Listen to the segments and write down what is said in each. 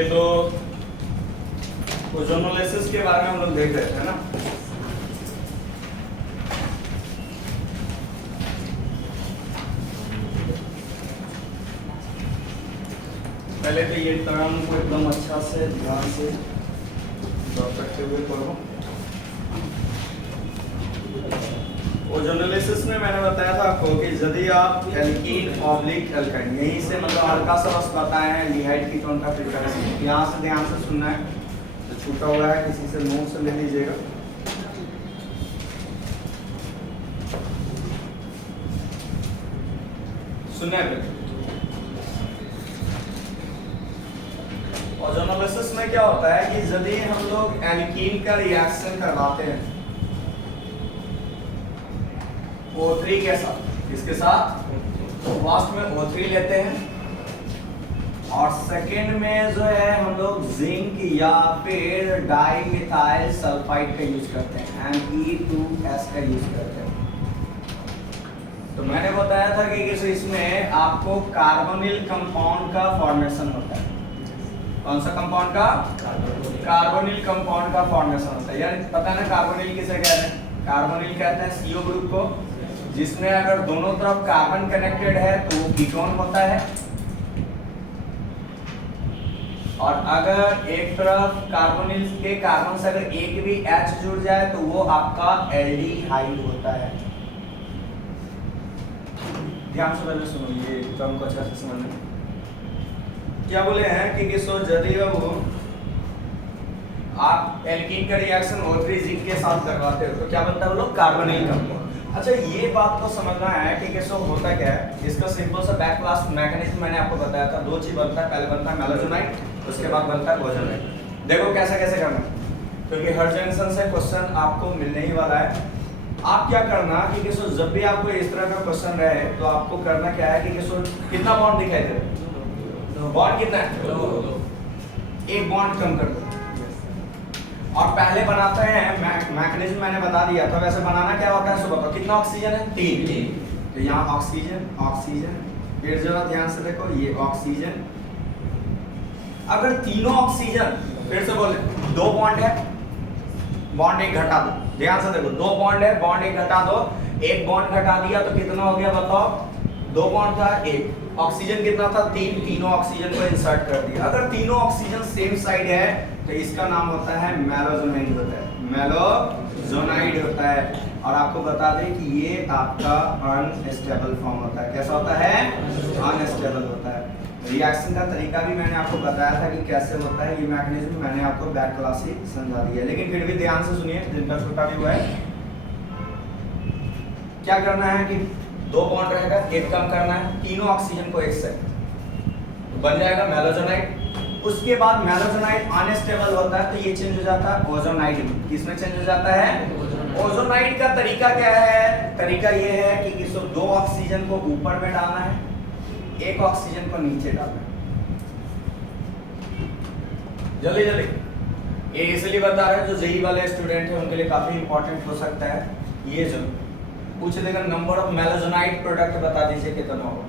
पहले तो ओजोनोलिसिस के बारे में हम लोग देख रहे थे ना। पहले तो ये टर्म को एकदम अच्छा से ध्यान से ड्रॉप करते हुए पढ़ो। ओजोनोलिसिस में मैंने बताया था आपको कि यदि आप एल्कीन ऑब्लिक एल्काइन, यहीं से मतलब हल्का सा बस बताए हैं लिहाइड कीटोन का प्रिपरेशन, यहाँ से ध्यान से सुनना है, तो छूटा हुआ है किसी से नोट से ले लीजिएगा। सुनना है। ओजोनोलिसिस में क्या होता है कि यदि हम लोग एल्कीन का रिएक्शन करवाते हैं O3 के साथ, इसके साथ फर्स्ट में O3 लेते हैं और सेकंड में जो है हम लोग जिंक या फिर डाइमिथाइल सल्फाइड का यूज करते हैं, Me2S का यूज करते हैं। तो मैंने बताया था कि इसमें आपको कार्बोनिल कंपाउंड का फॉर्मेशन होता है। कौन सा कंपाउंड का? कार्बोनिल कंपाउंड का फॉर्मेशन होता है। यार पता है ना कार्बोनिल किसे कहते हैं? कार्बोनिल कहते हैं CO ग्रुप को, जिसमें अगर दोनों तरफ कार्बन कनेक्टेड है तो वो कीटोन होता है, और अगर एक तरफ कार्बोनिल के कार्बन से अगर एक भी H जुड़ जाए तो वो आपका एल्डिहाइड होता है। ध्यान से पहले सुनो, ये टर्म को अच्छा से समझना। क्या बोले हैं कि यदि वो आप एल्कीन का रिएक्शन O3 जिंक के साथ करवाते हो तो क्या बनता है? वो लोग कार्बोनिल कंपाउंड। अच्छा, ये बात को समझना है कि होता क्या है। इसका सिंपल सा बैक क्लास मैकेनिज्म मैंने आपको बताया था। दो चीज बनता है, पहले बनता है मैलोजोनाइट, उसके बाद बनता है ओजोनाइट। देखो कैसे कैसे करना, क्योंकि हर जंक्शन से क्वेश्चन आपको मिलने ही वाला है। आप क्या करना कि जब भी आपको इस तरह का क्वेश्चन रहे तो आपको करना क्या है कि कितना बॉन्ड दिखाई दे रहा है? बॉन्ड कितना है? एक बॉन्ड कम कर दो। और पहले बनाते हैं मैकेनिज्म मैंने बता दिया था, वैसे बनाना क्या होता है सो बताओ। कितना ऑक्सीजन है? 3। तो यहाँ ऑक्सीजन ऑक्सीजन, फिर जरा ध्यान से देखो, ये ऑक्सीजन। अगर तीनों ऑक्सीजन, फिर से बोले, 2 बॉन्ड है, बॉन्ड एक घटा दो। ध्यान से देखो, 2 बॉन्ड है, बॉन्ड एक घटा दो। एक बॉन्ड घटा दिया तो कितना हो गया बताओ? 2 बॉन्ड था, 1। ऑक्सीजन कितना था? 3। तीनों ऑक्सीजन को इंसर्ट कर दिया। अगर तीनों ऑक्सीजन सेम साइड है तो इसका नाम होता है मैलोजोनाइड होता है। मैलोजोनाइड होता है। और आपको बता दें कि ये आपका अनस्टेबल फॉर्म होता है। कैसा होता है? अनस्टेबल होता है। रिएक्शन का तरीका भी मैंने आपको बताया था कि कैसे होता है। ये मैकेनिज्म मैंने आपको बैक क्लास ही समझा दिया, लेकिन फिर भी ध्यान से सुनिए, जिनका छोटा भी हुआ है। क्या करना है कि 2 बॉन्ड रहेगा, एक कम करना है, तीनों ऑक्सीजन को एक से बन जाएगा मैलोजोनाइड। उसके बाद मैलोजोनाइड अनस्टेबल होता है तो ये चेंज हो जाता है ओजोनाइड में। किसमें चेंज हो जाता है? ओजोनाइड का तरीका क्या है? तरीका ये है कि 2 ऑक्सीजन को ऊपर में डालना है, 1 ऑक्सीजन को नीचे डालना है। जल्दी जल्दी, ये इसलिए बता रहे हैं जो जेई वाले स्टूडेंट हैं उनके लिए काफी इंपॉर्टेंट हो सकता है। ये जो पूछ देगा नंबर ऑफ मैलोजोनाइड प्रोडक्ट बता दीजिए कितना होगा।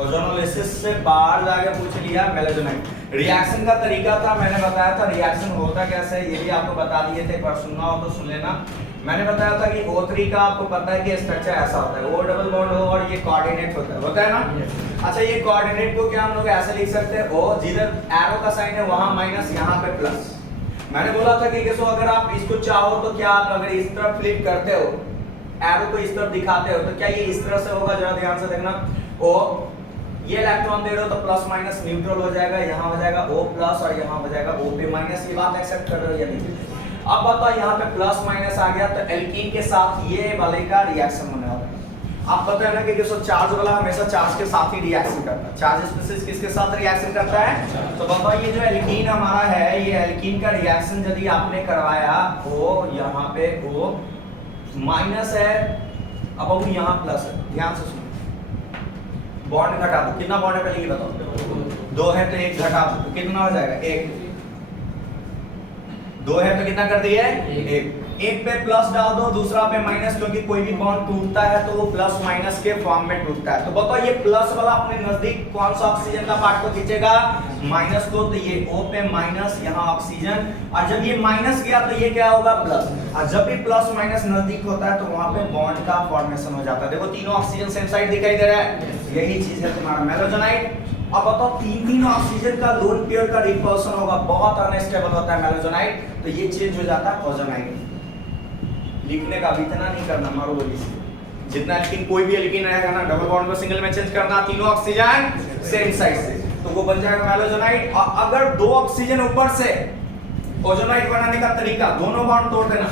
ओजोनोलिसिस से बाहर जाके पूछ लिया मैलोजोनाइड। रिएक्शन का तरीका था, मैंने बताया था रिएक्शन होता कैसे है, ये भी आपको बता दिए थे। एक बार सुनना हो तो सुन लेना। मैंने बताया था कि O3 का आपको पता है कि स्ट्रक्चर ऐसा होता है, O डबल बॉन्ड हो और ये कोऑर्डिनेट होता है ना। अच्छा, ये कोऑर्डिनेट को क्या हम लोग ऐसे लिख सकते हैं? O जिधर एरो का साइन है वहां माइनस, यहाँ पे प्लस। मैंने बोला था कि अगर आप इसको चाहो तो क्या आप अगर इस तरफ फ्लिप करते हो, एरो को इस तरफ दिखाते हो, तो क्या ये इस तरह से होगा? जरा ध्यान से देखना। O ये इलेक्ट्रॉन दे रहे हो तो प्लस माइनस न्यूट्रल हो जाएगा, यहाँ हो जाएगा O प्लस और यहाँ हो जाएगा O पे माइनस। ये बात एक्सेप्ट कर रहे हो या नहीं? अब बताओ, यहाँ पे प्लस माइनस आ गया तो एल्कीन के साथ ये वाले का रिएक्शन होने वाला है। आप पता है ना कि चार्ज वाला हमेशा चार्ज के साथ ही रिएक्शन करता है। चार्ज स्पीशीज किसके साथ रिएक्शन करता है? तो बताओ, ये जो एल्कीन हमारा है, ये एल्कीन का रिएक्शन यदि आपने करवाया O, यहाँ पे O माइनस है, अब वो यहाँ प्लस है। ध्यान से सुनो, बॉन्ड घटा दो। कितना बॉन्ड है पहले ये बताओ? 2 है तो 1 घटा दो तो कितना हो जाएगा? 1। 2 है तो कितना कर दिए? 1। एक पे प्लस डाल दो, दूसरा पे माइनस, क्योंकि कोई भी बॉन्ड टूटता है तो वो प्लस माइनस के फॉर्म में टूटता है। तो बताओ ये प्लस वाला अपने नजदीक कौन सा ऑक्सीजन का पार्ट को खींचेगा? माइनस को। तो ये O पे माइनस, यहाँ ऑक्सीजन, और जब ये माइनस गया तो ये क्या होगा? प्लस। और जब भी प्लस माइनस नजदीक होता है तो वहां पे बॉन्ड का फॉर्मेशन हो जाता है। देखो तीनों ऑक्सीजन सेम साइड दिखाई दे रहा है, यही चीज है तुम्हारा मैलोजोनाइड। अब बताओ तीन ऑक्सीजन का लोन पेयर का रिपल्सन होगा, बहुत अनस्टेबल होता है मैलोजोनाइड, तो ये चेंज हो जाता है ओजोनाइड। लिखने का भी इतना नहीं करना, मारो गोली से जितना, लेकिन कोई भी एल्कीन रहेगा ना, डबल बॉन्ड को सिंगल में चेंज करना, तीनों ऑक्सीजन सेम साइड से, तो वो बन जाएगा मैलोजोनाइड। और अगर दो ऑक्सीजन ऊपर से, ओजोनाइड बनाने का तरीका, दोनों बॉन्ड तोड़ देना,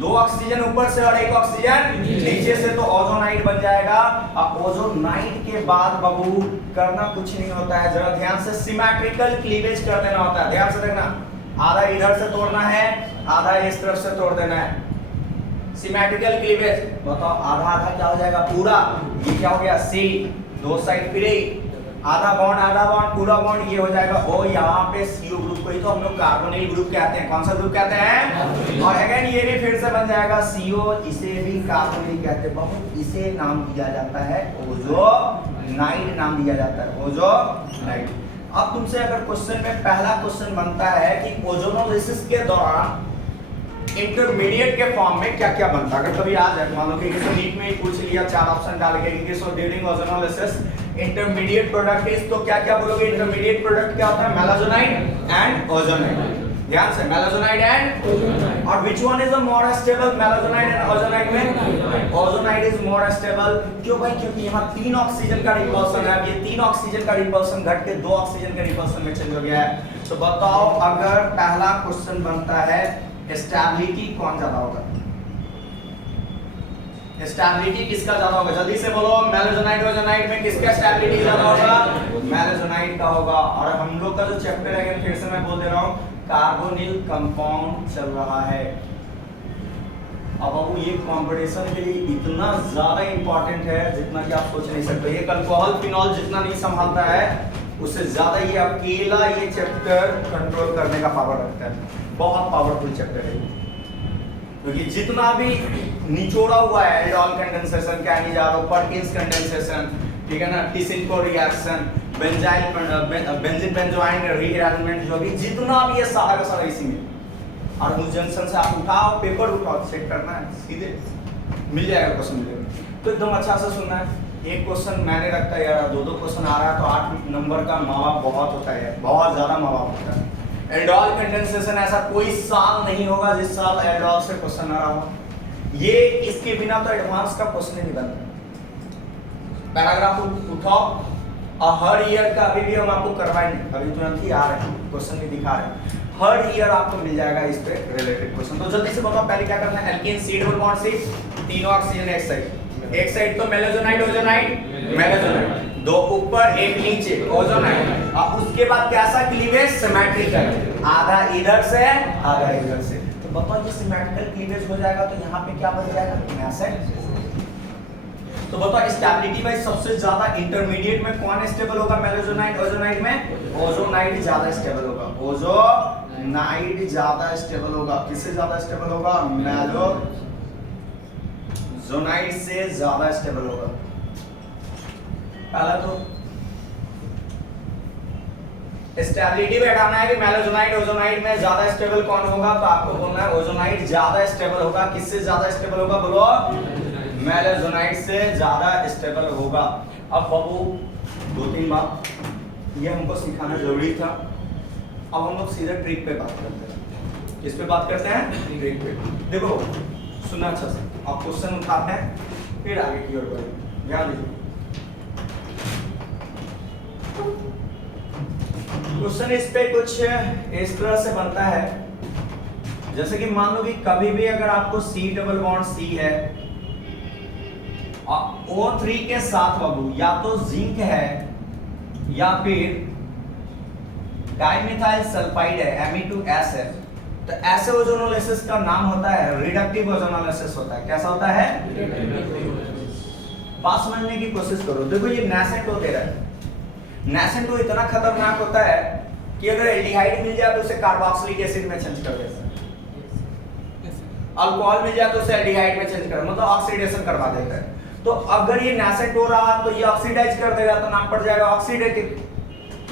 दो ऑक्सीजन ऊपर से और एक ऑक्सीजन नीचे से, तो ओजोनाइड बन जाएगा। और ओजोनाइड के बाद बाबू करना कुछ नहीं होता है, जरा ध्यान से सिमेट्रिकल क्लीवेज कर देना होता है। ध्यान से देखना, आधा इधर से तोड़ना है, आधा इस तरफ से तोड़ देना है, सिमेट्रिकल क्लीवेज। बताओ आधा आधा क्या हो जाएगा? पूरा। ये क्या हो गया? सी, दो साइड फ्री, आधा बॉन्ड पूरा बॉन्ड, ये हो जाएगा ओ। यहाँ पे CO ग्रुप को ही तो हम लोग कार्बोनिल ग्रुप कहते हैं। कौन सा ग्रुप कहते हैं? और अगेन ये भी फिर से बन जाएगा CO, इसे भी कार्बोनिल कहते हैं। बहुत इसे नाम दिया जाता है ओजोनाइड, नाम दिया जाता है ओजोनाइड। अब तुमसे अगर क्वेश्चन में पहला क्वेश्चन बनता है कि ओजोनोलिसिस के दौरान इंटरमीडिएट के फॉर्म में क्या क्या बनता है, अगर कभी आ जाए, मान लो कि किसी नीट में ही पूछ लिया, 4 ऑप्शन डाल के कि so during ozonolysis intermediate product is, तो क्या क्या बोलोगे? इंटरमीडिएट प्रोडक्ट क्या होता है? Molozonide and ozonide. ध्यान से, मैलोजोनाइड एंड ओजोनाइड। और which one is the more stable, molozonide and ozonide में? Ozonide is more stable. क्यों भाई? क्योंकि यहाँ 3 ऑक्सीजन का रिपल्सन है, ये 3 ऑक्सीजन का रिपल्सन घट के 2 ऑक्सीजन के रिपल्सन में चेंज हो गया है। तो बताओ अगर पहला क्वेश्चन बनता है स्टेबिलिटी कौन ज्यादा होगा? स्टेबिलिटी किसका ज्यादा होगा? जल्दी से बोलो, मैलोजोनाइड ओजोनाइड में किसका स्टेबिलिटी ज्यादा होगा? मैलोजोनाइड का होगा। और हम लोग का जो चैप्टर है, फिर से मैं बोल दे रहा हूं, कार्बोनिल कंपाउंड चल रहा है। अब बाबू ये कंपटीशन के लिए इतना ज्यादा इंपॉर्टेंट है जितना कि आप सोच नहीं सकते। ये अल्कोहल फिनॉल जितना नहीं संभालता है, उससे ज्यादा ये अकेला ये चैप्टर कंट्रोल करने का पावर रखता है। बहुत पावरफुल चैप्टर है, क्योंकि जितना भी निचोड़ा हुआ है, aldol condensation, Cannizzaro, Perkins condensation, ठीक है ना, टिसिनको रिएक्शन, बेंजीन बेंजोइन रीअरेंजमेंट, जो भी जितना भी है सारा का सारा इसी में। और उस जंक्शन से आप उठाओ, पेपर उठाओ, चेक करना है, सीधे मिल जाएगा क्वेश्चन मिलेगा। तो एकदम अच्छा से सुनना है। एक क्वेश्चन मैंने रखता है यार, 2-2 क्वेश्चन आ रहा है, तो 8 नंबर का मावा बहुत होता है, बहुत ज्यादा मावा होता है। एल्डोल कंडेंसेशन ऐसा कोई साल नहीं होगा जिस साल एल्डोल से क्वेश्चन आ रहा हो। ये इसके बिना तो एडवांस का क्वेश्चन ही नहीं बनता। पैराग्राफ उठाओ, और हर ईयर का अभी भी हम आपको करवाएंगे, अभी तुरंत ही आ रहे हैं, क्वेश्चन भी दिखा रहे हैं, हर ईयर आपको मिल जाएगा इस पे रिलेटेड क्वेश्चन। तो जल्दी से बताओ पहले क्या करना है? Alkene C double bond C, तीनों ऑक्सीजन एक साइड तो मैलोजोनाइड ओजोनाइड, मैलोजोनाइड, 2 ऊपर 1 नीचे ओजोनाइड। और उसके बाद कैसा क्लीवेज? सिमेट्रिकल, आधा इधर से आधा इधर से। तो बताओ ये सिमेट्रिकल क्लीवेज हो जाएगा तो यहाँ पे क्या बन जाएगा? मैसेट। तो बताओ स्टेबिलिटी वाइज सबसे ज्यादा इंटरमीडिएट में कौन स्टेबल होगा? मैलोजोनाइड ओजोनाइड में? ओजोनाइड ज्यादा स्टेबल होगा, ओजोनाइड ज्यादा स्टेबल होगा। किससे ज्यादा स्टेबल होगा? मैलोजोनाइड से ज्यादा स्टेबल होगा। पहला तो स्टेबिलिटी बैठाना है कि मैलोजोनाइड ओजोनाइड में ज्यादा स्टेबल कौन होगा, तो आपको बोलना है ओजोनाइड ज्यादा स्टेबल होगा। किससे ज्यादा स्टेबल होगा? बोलो, मैलोजोनाइड से ज्यादा स्टेबल होगा। अब बाबू 2-3 बात ये हमको सिखाना जरूरी था। अब हम लोग सीधे ट्रिक पे बात करते हैं। किस पे बात करते हैं? ट्रिक पे। देखो सुनना अच्छा से, आप क्वेश्चन उठाते हैं फिर आगे की ओर बढ़ेंगे, ध्यान दीजिए। क्वेश्चन इस पे कुछ इस तरह से बनता है, जैसे कि मान लो कि कभी भी अगर आपको C डबल बॉन्ड C है और O3 के साथ बाबू या तो जिंक है या फिर डाइमिथाइल सल्फाइड है, Me2S है, तो ऐसे ओजोनोलिसिस का नाम होता है रिडक्टिव ओजोनोलिसिस होता है। कैसा होता है? बात समझने की कोशिश करो। देखो ये नेसेंट हो दे रहा है, नेसेंट तो इतना खतरनाक होता है कि अगर एल्डिहाइड मिल जाए तो उसे कार्बोक्सिलिक एसिड में चेंज कर देता है। अल्कोहल मिल जाए तो उसे एल्डिहाइड में चेंज कर, मतलब ऑक्सीडेशन करवा देता है। तो अगर ये नेसेंट हो रहा तो ये ऑक्सीडाइज कर देगा, तो नाम पड़ जाएगा ऑक्सीडेटिव।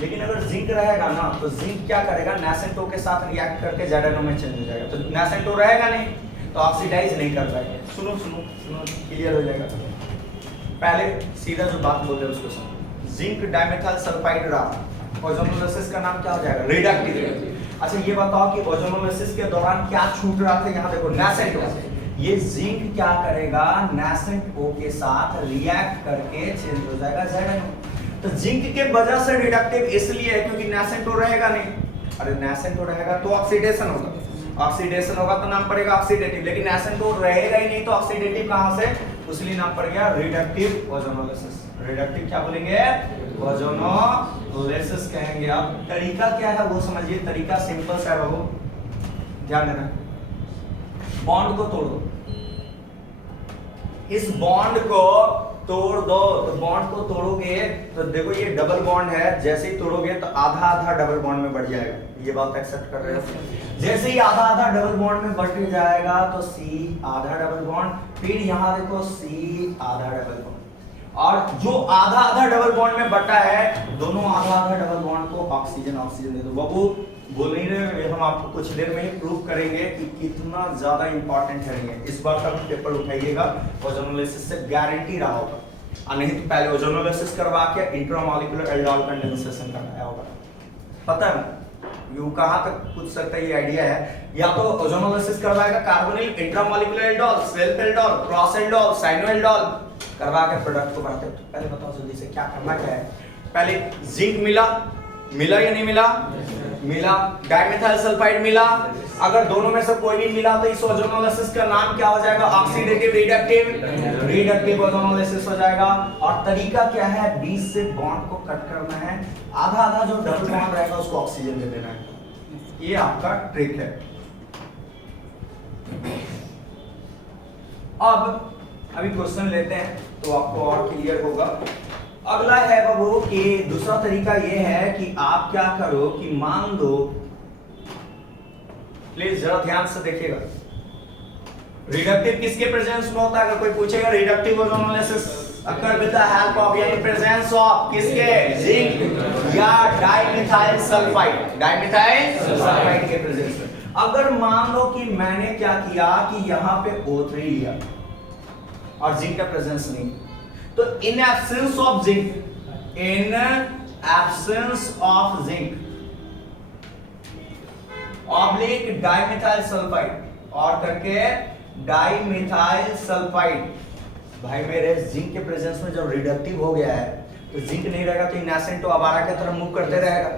लेकिन अगर जिंक रहेगा ना, तो जिंक क्या करेगा, नेसेंट के साथ रिएक्ट करके ज़ेडानो में चेंज हो जाएगा। तो नेसेंट रहेगा नहीं तो ऑक्सीडाइज नहीं कर पाएगा। सुनो सुनो सुनो, क्लियर हो जाएगा। पहले सीधा जो बात बोल रहे हैं उसको सुनो। जिंक डाइमेथाइल सल्फाइड रहा, ओजोनोलिसिस का नाम क्या हो जाएगा, रिडक्टिव। अच्छा ये बताओ कि ओजोनोलिसिस के दौरान क्या छूट रहा था, यहाँ देखो नेसेंट O। ये जिंक क्या करेगा, नेसेंट O के साथ रिएक्ट करके चेंज हो जाएगा ZnO। तो जिंक के वजह से रिडक्टिव इसलिए है क्योंकि नेसेंट O रहेगा नहीं। अरे नेसेंट O रहेगा तो ऑक्सीडेशन होगा, ऑक्सीडेशन होगा तो नाम पड़ेगा ऑक्सीडेटिव। लेकिन नेसेंट O रहेगा ही नहीं तो ऑक्सीडेटिव कहां से, इसलिए नाम पड़ गया रिडक्टिव ओजोनोलिसिस। रिडक्टिव क्या बोलेंगे, ओजोनोलिसिस कहेंगे। अब तरीका क्या है वो समझिए, तरीका सिंपल सा है बाबू, ध्यान देना। बॉन्ड को तोड़ दो, इस बॉन्ड को तोड़ दो। तो बॉन्ड को तोड़ोगे तो देखो ये डबल बॉन्ड है, जैसे ही तोड़ोगे तो आधा आधा डबल बॉन्ड में बढ़ जाएगा। ये बात एक्सेप्ट कर रहे हो? जैसे ही आधा आधा डबल बॉन्ड में बढ़ जाएगा तो C आधा डबल बॉन्ड, फिर यहाँ देखो C आधा डबल बॉन्ड, और जो आधा आधा डबल बॉन्ड में बटा है दोनों आधा आधा डबल बॉन्ड को ऑक्सीजन ऑक्सीजन दे दो। बाबू बोल नहीं रहे, हम आपको कुछ देर में ही प्रूव करेंगे कि कितना ज्यादा इंपॉर्टेंट है ये। इस बार का पेपर उठाइएगा, ओजोनोलिसिस से गारंटी रहा होगा, और नहीं तो पहले ओजोनोलिसिस करवा के इंट्रामॉलिक्यूलर एल्डिहाइड कंडेंसेशन कराया होगा। पता है यू कहां तक पूछ सकता है, ये आइडिया है। या तो ओजोनोलिसिस करवाएगा carbonyl, intramolecular aldehyde, self aldehyde, cross aldehyde, cyano aldehyde करवा के प्रोडक्ट को बनाते हैं। पहले बताओ जल्दी से क्या करना क्या है। पहले जिंक मिला या नहीं मिला, मिला। डाइमेथाइल सल्फाइड मिला। अगर दोनों में से कोई भी मिला तो इस ओजोनोलिसिस का नाम क्या हो जाएगा, ऑक्सीडेटिव रिडक्टिव ओजोनोलिसिस हो जाएगा। और तरीका क्या है, बीच से बॉन्ड को कट करना है, आधा आधा जो डबल बॉन्ड रहेगा उसको ऑक्सीजन दे देना है। ये आपका ट्रिक है। अब अभी क्वेश्चन लेते हैं तो आपको और क्लियर होगा। अगला है बाबू कि दूसरा तरीका ये है कि आप क्या करो कि मान दो, प्लीज जरा ध्यान से देखिएगा, रिडक्टिव किसके प्रेजेंस में होता है। अगर कोई पूछेगा reductive ozonolysis occur with the help of या इन प्रेजेंस ऑफ किसके, जिंक या डाइमेथाइल सल्फाइड, डाइमेथाइल सल्फाइड के प्रेजेंस में। अगर मान लो कि मैंने क्या किया कि यहां पे O3 लिया और जिंक का प्रेजेंस नहीं, तो in absence of zinc, in absence of zinc oblique dimethyl sulphide और करके डाइमेथाइल सल्फाइड, भाई मेरे जिंक के प्रेजेंस में जब रिडक्टिव हो गया है तो जिंक नहीं रहेगा तो नेसेंट तो आवारा की तरफ मूव करते रहेगा,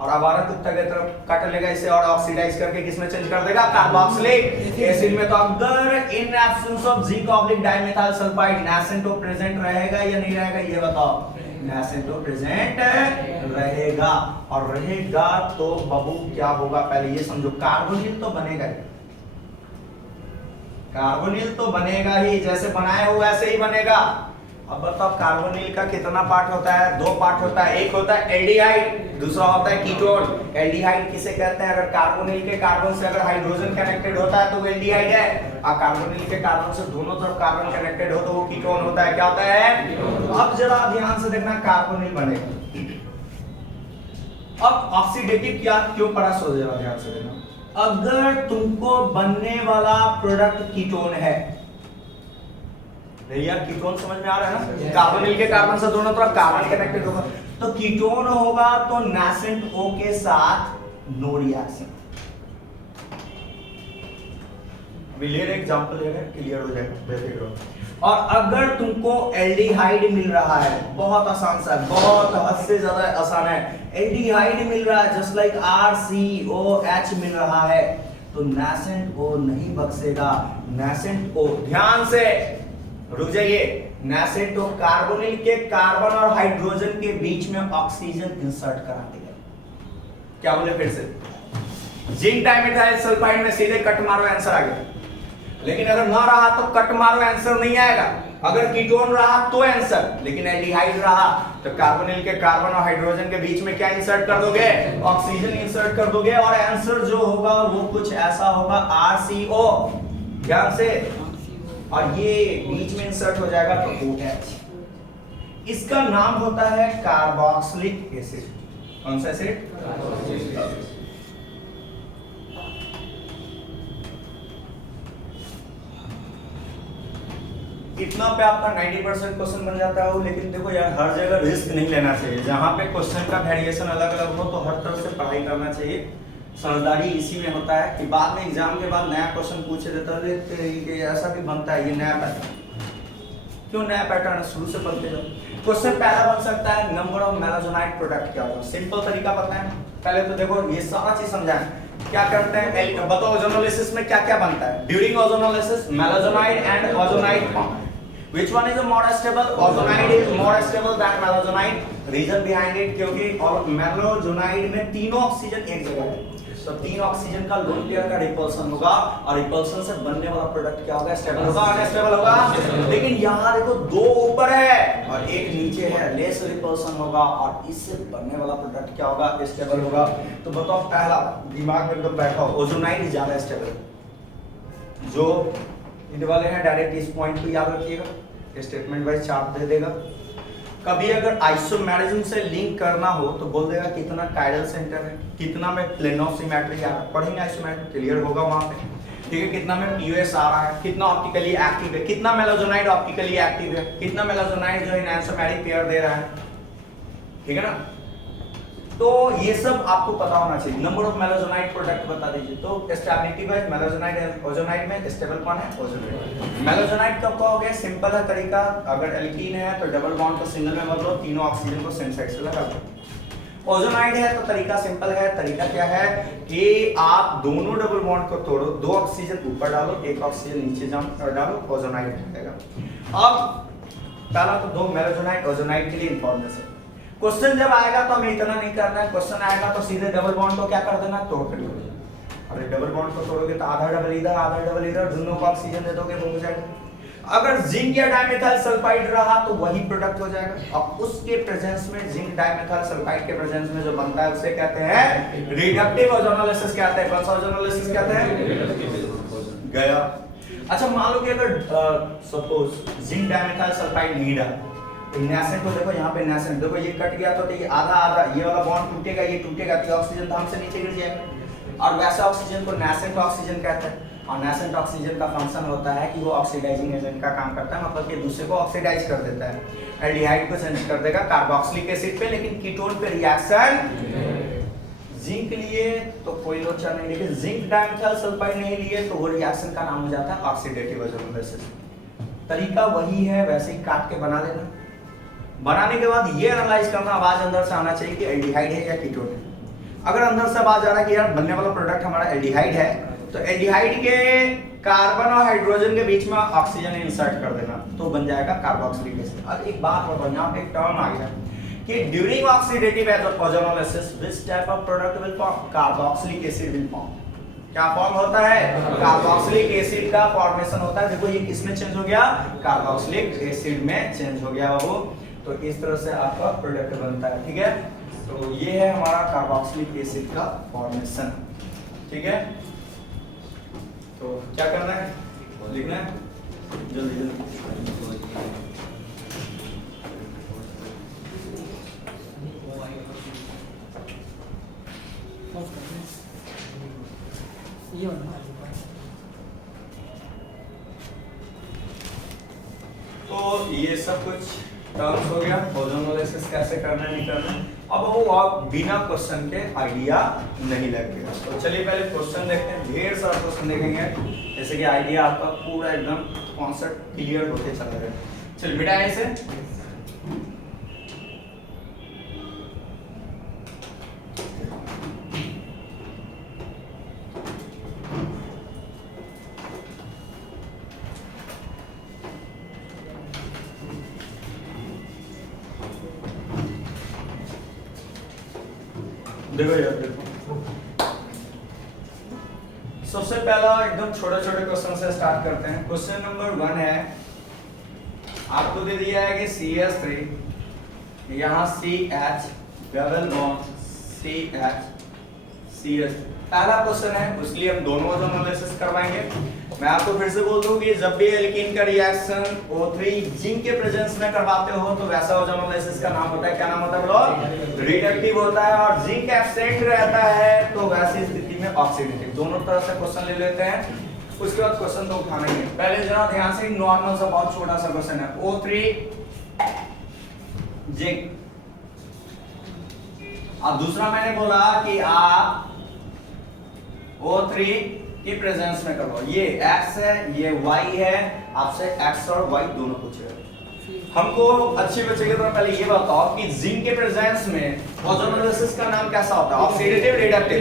और आवारा कुत्ता की तरफ काट लेगा इसे और ऑक्सीडाइज करके किसमें चेंज कर देगा, कार्बोक्सिलिक एसिड में। तो अगर in absence of zinc oblique dimethyl sulphide nascent present रहेगा या नहीं रहेगा, ये बताओ। नेसेंट प्रेजेंट रहेगा, और रहेगा तो बाबू क्या होगा, पहले ये समझो, कार्बोनिल तो बनेगा ही, कार्बोनिल तो बनेगा ही, जैसे बनाए हो वैसे ही बनेगा। अब बताओ कार्बोनिल का कितना पार्ट होता है, दो पार्ट होता है, एक होता है एल्डिहाइड, दूसरा होता है कीटोन। एल्डिहाइड किसे कहते हैं, अगर कार्बोनिल के कार्बन से अगर हाइड्रोजन कनेक्टेड होता है तो वो एल्डिहाइड है, और कार्बोनिल के कार्बन से दोनों तरफ कार्बन कनेक्टेड हो तो वो कीटोन होता है। क्या होता है, अब जरा ध्यान से देखना, कार्बोनिल बनेगा। अब ऑक्सीडेटिव क्या क्यों पड़ा, सो जरा ध्यान से देखना। अगर तुमको बनने वाला प्रोडक्ट कीटोन है, यार कीटोन समझ में आ रहा है ना, कार्बोनिल के कार्बन से दोनों तरफ कार्बन कनेक्टेड होगा, तो कीटोन होगा तो नेसेंट O के साथ नो रिएक्शन। अभी ले रहे एग्जांपल ले रहे, क्लियर हो जाएगा, देखिएगा। और अगर तुमको एल्डिहाइड मिल रहा है, बहुत आसान सा, बहुत हद से ज्यादा आसान है, एल्डिहाइड मिल रहा है जस्ट लाइक RCOH मिल रहा है, तो नेसेंट O नहीं बक्सेगा। नेसेंट O, ध्यान से रुक जाइए, नेसेंट O कार्बोनिल के कार्बन और हाइड्रोजन के बीच में ऑक्सीजन इंसर्ट करा देगा। क्या बोले फिर से, जिंक डाइमेथाइल सल्फाइड में सीधे कट मारो, आंसर आ गया। लेकिन अगर ना रहा तो कट मारो, आंसर नहीं आएगा। अगर कीटोन रहा तो आंसर, लेकिन एल्डिहाइड रहा तो कार्बोनिल के कार्बन और हाइड्रोजन के बीच में क्या इंसर्ट कर दोगे? ऑक्सीजन इंसर्ट कर दोगे, और आंसर जो होगा वो कुछ ऐसा होगा, RCO, ध्यान से, और ये बीच में इंसर्ट हो जाएगा तो OH। इसका नाम होता है कार्बोक्सिलिक एसिड। कौन सा एसिड? इतना पे आपका 90% क्वेश्चन बन जाता है, लेकिन देखो यार हर जगह रिस्क नहीं लेना चाहिए। जहाँ पे क्वेश्चन का वेरिएशन अलग अलग हो तो हर तरह से पढ़ाई करना चाहिए। समझदारी इसी में होता है कि बाद में एग्जाम के बाद नया क्वेश्चन पूछे देता है कि ऐसा भी बनता है, ये नया पैटर्न। क्यों नया पैटर्न? शुरू से पढ़ते जाओ। क्वेश्चन पहला बन सकता है नंबर ऑफ मेलाजोनाइट प्रोडक्ट क्या होगा। सिंपल तरीका पता है, पहले तो देखो ये सारा चीज समझाएं। क्या करते हैं बताओ, ओजोनोलिसिस में क्या क्या बनता है? During ozonolysis molozonide and ozonide form. Which one is more stable? Ozonide is more stable than malazonide. Reason behind it, क्योंकि malazonide में तीनों ऑक्सीजन एक जगह है, तो तीन ऑक्सीजन का लोन पेयर का रिपल्सन होगा, और रिपल्सन से बनने वाला प्रोडक्ट क्या होगा? स्टेबल होगा, अनस्टेबल होगा। लेकिन यहाँ देखो दो ऊपर है और एक नीचे है, लेस रिपल्सन होगा, और इससे बनने वाला प्रोडक्ट क्या होगा? स्टेबल होगा। तो बताओ, पहला दिमाग में एकदम बैठा हो, ओजोनाइड ज्यादा स्टेबल। जो इन वाले हैं डायरेक्ट इस पॉइंट को याद रखिएगा, स्टेटमेंट वाइज चार्ट दे देगा। कभी अगर आइसोमेरिज्म से लिंक करना हो तो बोल देगा कितना कायरल सेंटर है, कितना में प्लेन ऑफ सिमेट्री आ रहा है, पढ़ेंगे आइसोमेरिज्म क्लियर होगा वहां पे, ठीक है। कितना में पीओएस आ रहा है, कितना ऑप्टिकली एक्टिव है, कितना मेलाजोनाइड ऑप्टिकली एक्टिव है, कितना मेलाजोनाइड जो है एनहांसोमेरिक पेयर दे रहा है, ठीक है ना। तो ये सब आपको पता होना चाहिए। नंबर ऑफ मेलाजोनाइड प्रोडक्ट बता दीजिए। तो स्टेबिलिटी वाइज मेलाजोनाइड एंड ओजोनाइड में स्टेबल कौन है? ओजोनाइड। मेलाजोनाइड कब कहोगे? सिंपल है तरीका, अगर एल्कीन है तो डबल बॉन्ड को सिंगल में बदलो, तीनों ऑक्सीजन को सेम साइड से लगा दो। ओजोनाइड है तो तरीका सिंपल है। तरीका क्या है कि आप दोनों डबल बॉन्ड को तोड़ो, दो ऑक्सीजन ऊपर डालो, एक ऑक्सीजन नीचे डालो, ओजोनाइड बनेगा। अब पहला तो दो मेलाजोनाइड ओजोनाइड के लिए इंफॉर्मेशन। क्वेश्चन जब आएगा तो हमें इतना नहीं करना है, क्वेश्चन आएगा तो सीधे डबल बॉन्ड को क्या कर देना? तोड़ कर देना। अरे डबल बॉन्ड को तोड़ोगे तो आधा डबल इधर आधा डबल इधर, दोनों को ऑक्सीजन दे दोगे तो हो जाएगा। अगर जिंक या डाइमेथाइल सल्फाइड रहा तो वही प्रोडक्ट हो जाएगा। अब उसके प्रेजेंस में जिंक डाइमेथाइल सल्फाइड के प्रेजेंस में जो बनता है उसे कहते हैं रिडक्टिव ओजोनोलिसिस कहते हैं। कौन सा ओजोनोलिसिस कहते हैं? गया। अच्छा मान लो कि अगर सपोज जिंक डाइमेथाइल सल्फाइड नहीं रहा, नेसेंट को देखो, यहाँ पे नेसेंट देखो, ये कट गया तो ये आधा आधा, ये वाला बॉन्ड टूटेगा, ये टूटेगा तो ऑक्सीजन तो हमसे नीचे गिर जाएगा। और वैसे ऑक्सीजन को नेसेंट ऑक्सीजन कहते हैं। और नेसेंट ऑक्सीजन का फंक्शन होता है कि वो ऑक्सीडाइजिंग एजेंट का काम करता है, मतलब कि दूसरे को ऑक्सीडाइज कर देता है। एल्डिहाइड को चेंज कर देगा कार्बोक्सिलिक एसिड पे, लेकिन कीटोन पे रिएक्शन जिंक लिए तो कोई लोचा नहीं, लेकिन जिंक डाइमेथाइल सल्फाइड नहीं लिए तो वो रिएक्शन का नाम हो जाता है ऑक्सीडेटिव ओजोनोलिसिस। तरीका वही है, वैसे ही काट के बना लेना। बनाने के बाद ये एनालाइज करना, आवाज अंदर से आना चाहिए कि एल्डिहाइड है या कीटोन है। अगर अंदर से आवाज आ रहा है कि यार बनने वाला प्रोडक्ट हमारा एल्डिहाइड है, तो एल्डिहाइड के कार्बन और हाइड्रोजन के बीच में ऑक्सीजन इंसर्ट कर देना, तो बन जाएगा कार्बोक्सिलिक एसिड। अब एक बात बताओ, यहाँ पे एक टर्म आ गया कि during oxidative ozonolysis which type of product will form? Carboxylic acid will form. क्या फॉर्म होता है? कार्बोक्सिलिक एसिड का फॉर्मेशन होता है। देखो ये किसमें चेंज हो गया? कार्बोक्सिलिक एसिड में चेंज हो गया बाबू। तो इस तरह से आपका प्रोडक्ट बनता है, ठीक है। तो ये है हमारा कार्बोक्सिलिक एसिड का फॉर्मेशन, ठीक है। तो क्या करना है? लिखना है जल्दी जल्दी। तो ये सब कुछ टर्म्स हो गया, ओजोनोलिसिस कैसे करना है नहीं करना है। अब वो आप बिना क्वेश्चन के आइडिया नहीं लगेगा। तो चलिए पहले क्वेश्चन देखते हैं, ढेर सारा क्वेश्चन देखेंगे, जैसे कि आइडिया आपका पूरा एकदम कॉन्सेप्ट क्लियर होते चला जाए। चलिए मिटाएं इसे। देखो यार देखो, सबसे पहला एकदम छोटे छोटे क्वेश्चन से स्टार्ट करते हैं। क्वेश्चन नंबर 1 है, आपको दे दिया है कि CH3 यहाँ CH double bond CH CH। पहला क्वेश्चन है, उसके लिए हम दोनों ओजोन एनालिसिस करवाएंगे। मैं आपको फिर से बोल दूं कि जब भी एल्कीन का रिएक्शन O3 जिंक के प्रेजेंस में करवाते हो तो वैसा ओजोन एनालिसिस का नाम होता है, क्या नाम होता है बोलो? रिडक्टिव होता है। और जिंक एब्सेंट रहता है तो वैसी स्थिति में ऑक्सीडेटिव। दोनों तरह से क्वेश्चन ले लेते हैं, उसके बाद क्वेश्चन तो उठाना ही है। पहले जरा ध्यान से, नॉर्मल सा बहुत छोटा सा क्वेश्चन है। O3 जिंक, अब दूसरा मैंने बोला कि आप O3 की प्रेजेंस में करो। ये X है, ये Y है, आपसे X और Y दोनों पूछेगा। हमको अच्छे बच्चे की तरह पहले ये बताओ कि जिंक के प्रेजेंस में ओजोन एनालिसिस का नाम कैसा होता है? Oxidative, reductive?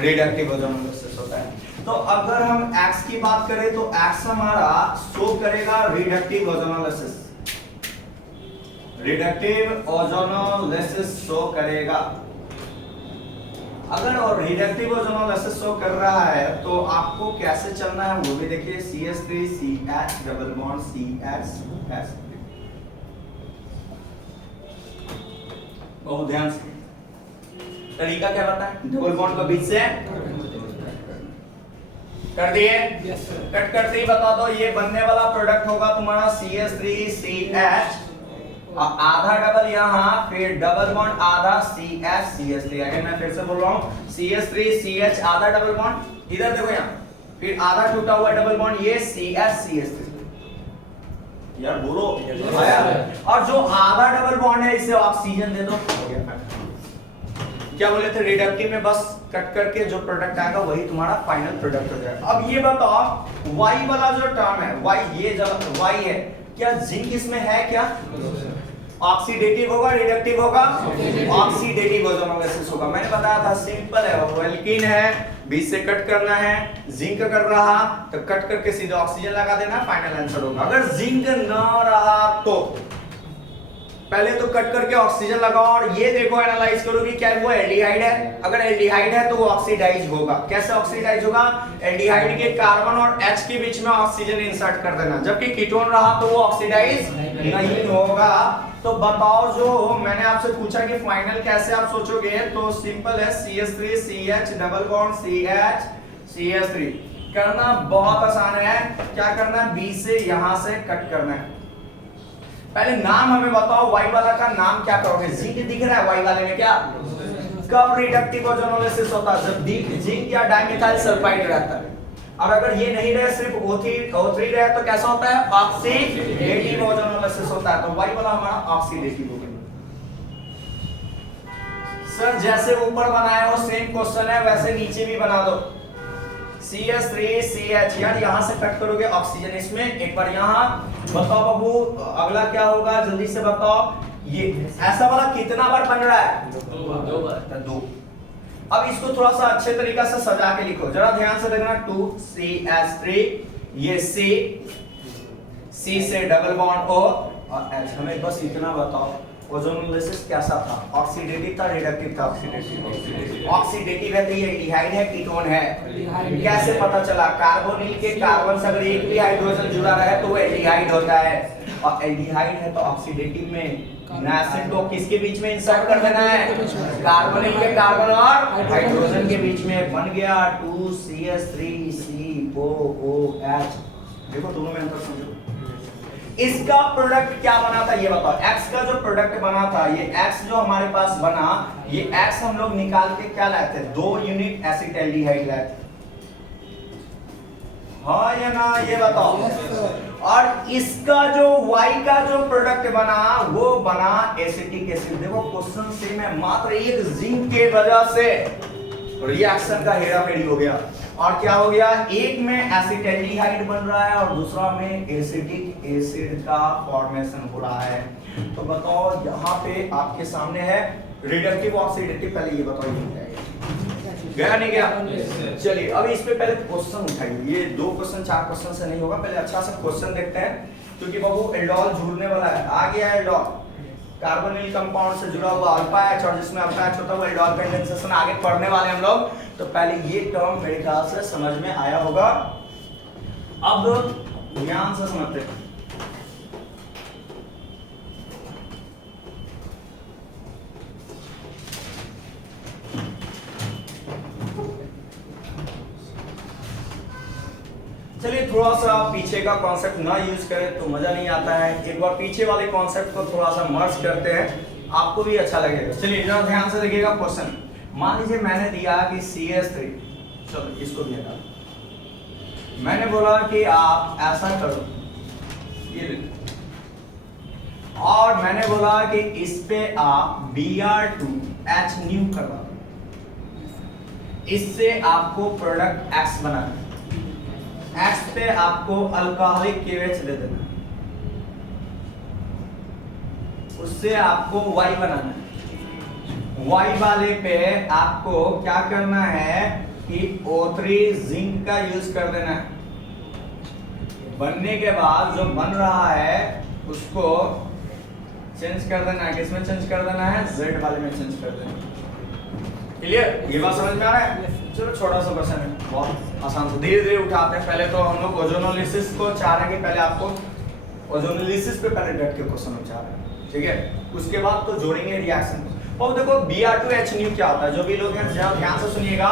Reductive ozone analysis होता है। तो अगर हम X की बात करें तो X हमारा शो करेगा reductive ozone analysis. Reductive ozone analysis show करेगा। अगर और रिडक्टिव ओजोन एनालिसिस शो कर रहा है तो आपको कैसे चलना है वो भी देखिए। CH3 CH double bond CH S। बहुत ध्यान से, तरीका क्या बताएं? डबल बॉन्ड को बीच से कर दिए, कट करते ही बता दो ये बनने वाला प्रोडक्ट होगा तुम्हारा CH3 CH, आधा डबल यहाँ, फिर डबल बॉन्ड आधा CH CH3। अगर मैं फिर से बोल रहा हूँ CH3 CH आधा डबल बॉन्ड, इधर देखो यहाँ, फिर आधा टूटा हुआ डबल बॉन्ड ये CH CH3। यार बोलो आया। और जो आधा डबल बॉन्ड है इसे ऑक्सीजन दे दो, हो गया। क्या बोले थे? रिडक्टिव में बस कट करके जो प्रोडक्ट आएगा वही तुम्हारा फाइनल प्रोडक्ट हो जाएगा। अब ये बताओ Y वाला जो टर्म है, Y ये जब Y है, क्या जिंक इसमें है? क्या ऑक्सीडेटिव होगा, रिडक्टिव होगा? ऑक्सीडेटिव ओजोन एनालिसिस होगा। मैंने बताया था सिंपल है, वो एल्कीन है, बीच से कट करना है। जिंक कर रहा तो कट करके सीधे ऑक्सीजन लगा देना, फाइनल आंसर होगा। अगर जिंक ना रहा तो पहले तो कट करके ऑक्सीजन लगाओ और ये देखो एनालाइज करो कि क्या वो एल्डिहाइड है। अगर एल्डिहाइड है तो वो ऑक्सीडाइज होगा। कैसे ऑक्सीडाइज होगा? एल्डिहाइड के कार्बन और H के बीच में ऑक्सीजन इंसर्ट कर देना। जबकि कीटोन रहा तो वो ऑक्सीडाइज नहीं होगा। तो बताओ, जो मैंने आपसे पूछा कि फाइनल कैसे आप सोचोगे, तो सिंपल है CH3 CH double bond CH CH3 करना बहुत आसान है। क्या करना है? B से यहां से कट करना है। पहले नाम हमें बताओ, Y वाला का नाम क्या करोगे? जिंक दिख रहा है Y वाले में, क्या कब रिडक्टिव ओजोन एनालिसिस होता है? जब जिंक या डाइमिथाइल सल्फाइड रहता है। और अगर ये नहीं रहे, सिर्फ O3 रहे तो कैसा होता है? ऑक्सीडेटिव ओजोन एनालिसिस होता है। तो Y वाला हमारा ऑक्सीडेटिव हो गया। सर जैसे ऊपर बनाया हो सेम क्वेश्चन है वैसे नीचे भी बना दो। CH3 CH, यार यहां से कट करोगे ऑक्सीजन इसमें, एक बार यहां। बताओ बाबू अगला क्या होगा, जल्दी से बताओ। ये ऐसा वाला कितना बार बन रहा है? 2 बार। 2। अब इसको थोड़ा सा अच्छे तरीका से सजा के लिखो, जरा ध्यान से देखना। 2CH3, ये C से डबल बॉन्ड O और H। हमें बस इतना बताओ ओजोन एनालिसिस कैसा था? ऑक्सीडेटिव था, रिडक्टिव था? ऑक्सीडेटिव है तो ये एल्डिहाइड है, कीटोन है। कैसे पता चला? कार्बोनिल के कार्बन से अगर एक भी हाइड्रोजन जुड़ा रहे तो वो एल्डिहाइड होता है। और एल्डिहाइड है तो ऑक्सीडेटिव में एसिड को किसके बीच में इंसर्ट कर देना है? कार्बोनिल के कार्बन और हाइड्रोजन के बीच में। बन गया 2CH3COOH। देखो दोनों में अंतर समझो। इसका प्रोडक्ट क्या बना था ये बताओ। X का जो प्रोडक्ट बना था, ये X जो हमारे पास बना, ये X हम लोग निकाल के क्या लाए थे? 2 यूनिट एसिटाल्डिहाइड लाए थे। हाँ या ना ये बताओ। और इसका जो Y का जो प्रोडक्ट बना वो बना एसिटिक एसिड। देखो क्वेश्चन सेम है, मात्र एक जिंक के वजह से रिएक्शन का हेराफेरी हो गया। और क्या हो गया? एक में एसिटाल्डिहाइड बन रहा है और दूसरा में एसिटिक एसिड का फॉर्मेशन हो रहा है। तो बताओ यहाँ पे आपके सामने है रिडक्टिव ऑक्सीडेटिव। पहले ये बताओ ये क्या है? गया नहीं गया? चलिए अब इस पे पहले क्वेश्चन उठाइए। ये 2 क्वेश्चन 4 क्वेश्चन से नहीं होगा, पहले अच्छा सा क्वेश्चन देखते हैं। क्योंकि बाबू एल्डोल जुड़ने वाला है। आ गया एल्डोल, कार्बोनिल कंपाउंड से जुड़ा हुआ अल्फा H, और जिसमें अल्फा H होता है वो एल्डोल कंडेंसेशन आगे पढ़ने वाले हम लोग। तो पहले ये टर्म मेरे ख्याल से समझ में आया होगा। अब ध्यान से समझते हैं। चलिए थोड़ा सा पीछे का कॉन्सेप्ट ना यूज करें तो मजा नहीं आता है, एक बार पीछे वाले कॉन्सेप्ट को थोड़ा सा मर्ज करते हैं, आपको भी अच्छा लगेगा। चलिए जरा ध्यान से देखिएगा क्वेश्चन। मान लीजिए मैंने दिया कि CH3, चलो इसको दिया था, मैंने बोला कि आप ऐसा करो, ये देखो, और मैंने बोला कि इस पे आप Br2H न्यू करवा दो, इससे आपको प्रोडक्ट X बनाना, X पे आपको अल्कोहलिक KOH दे देना, उससे आपको Y बनाना है, Y वाले पे आपको क्या करना है कि O3 जिंक का यूज कर देना है। बनने के बाद जो बन रहा है उसको चेंज कर देना है, किसमें चेंज कर देना है, Z वाले में चेंज कर देना है। क्लियर? ये बात समझ में आ रहा है? चलो छोटा सा क्वेश्चन है, बहुत आसान से धीरे धीरे उठाते हैं। पहले तो हम लोग ओजोनोलिसिस को चाह रहे हैं कि पहले आपको ओजोनोलिसिस पे पहले डट के क्वेश्चन उठा रहे हैं, ठीक है? उसके बाद तो जोड़ेंगे रिएक्शन। और देखो Br2H न्यू क्या होता है, जो भी लोग हैं ध्यान से सुनिएगा।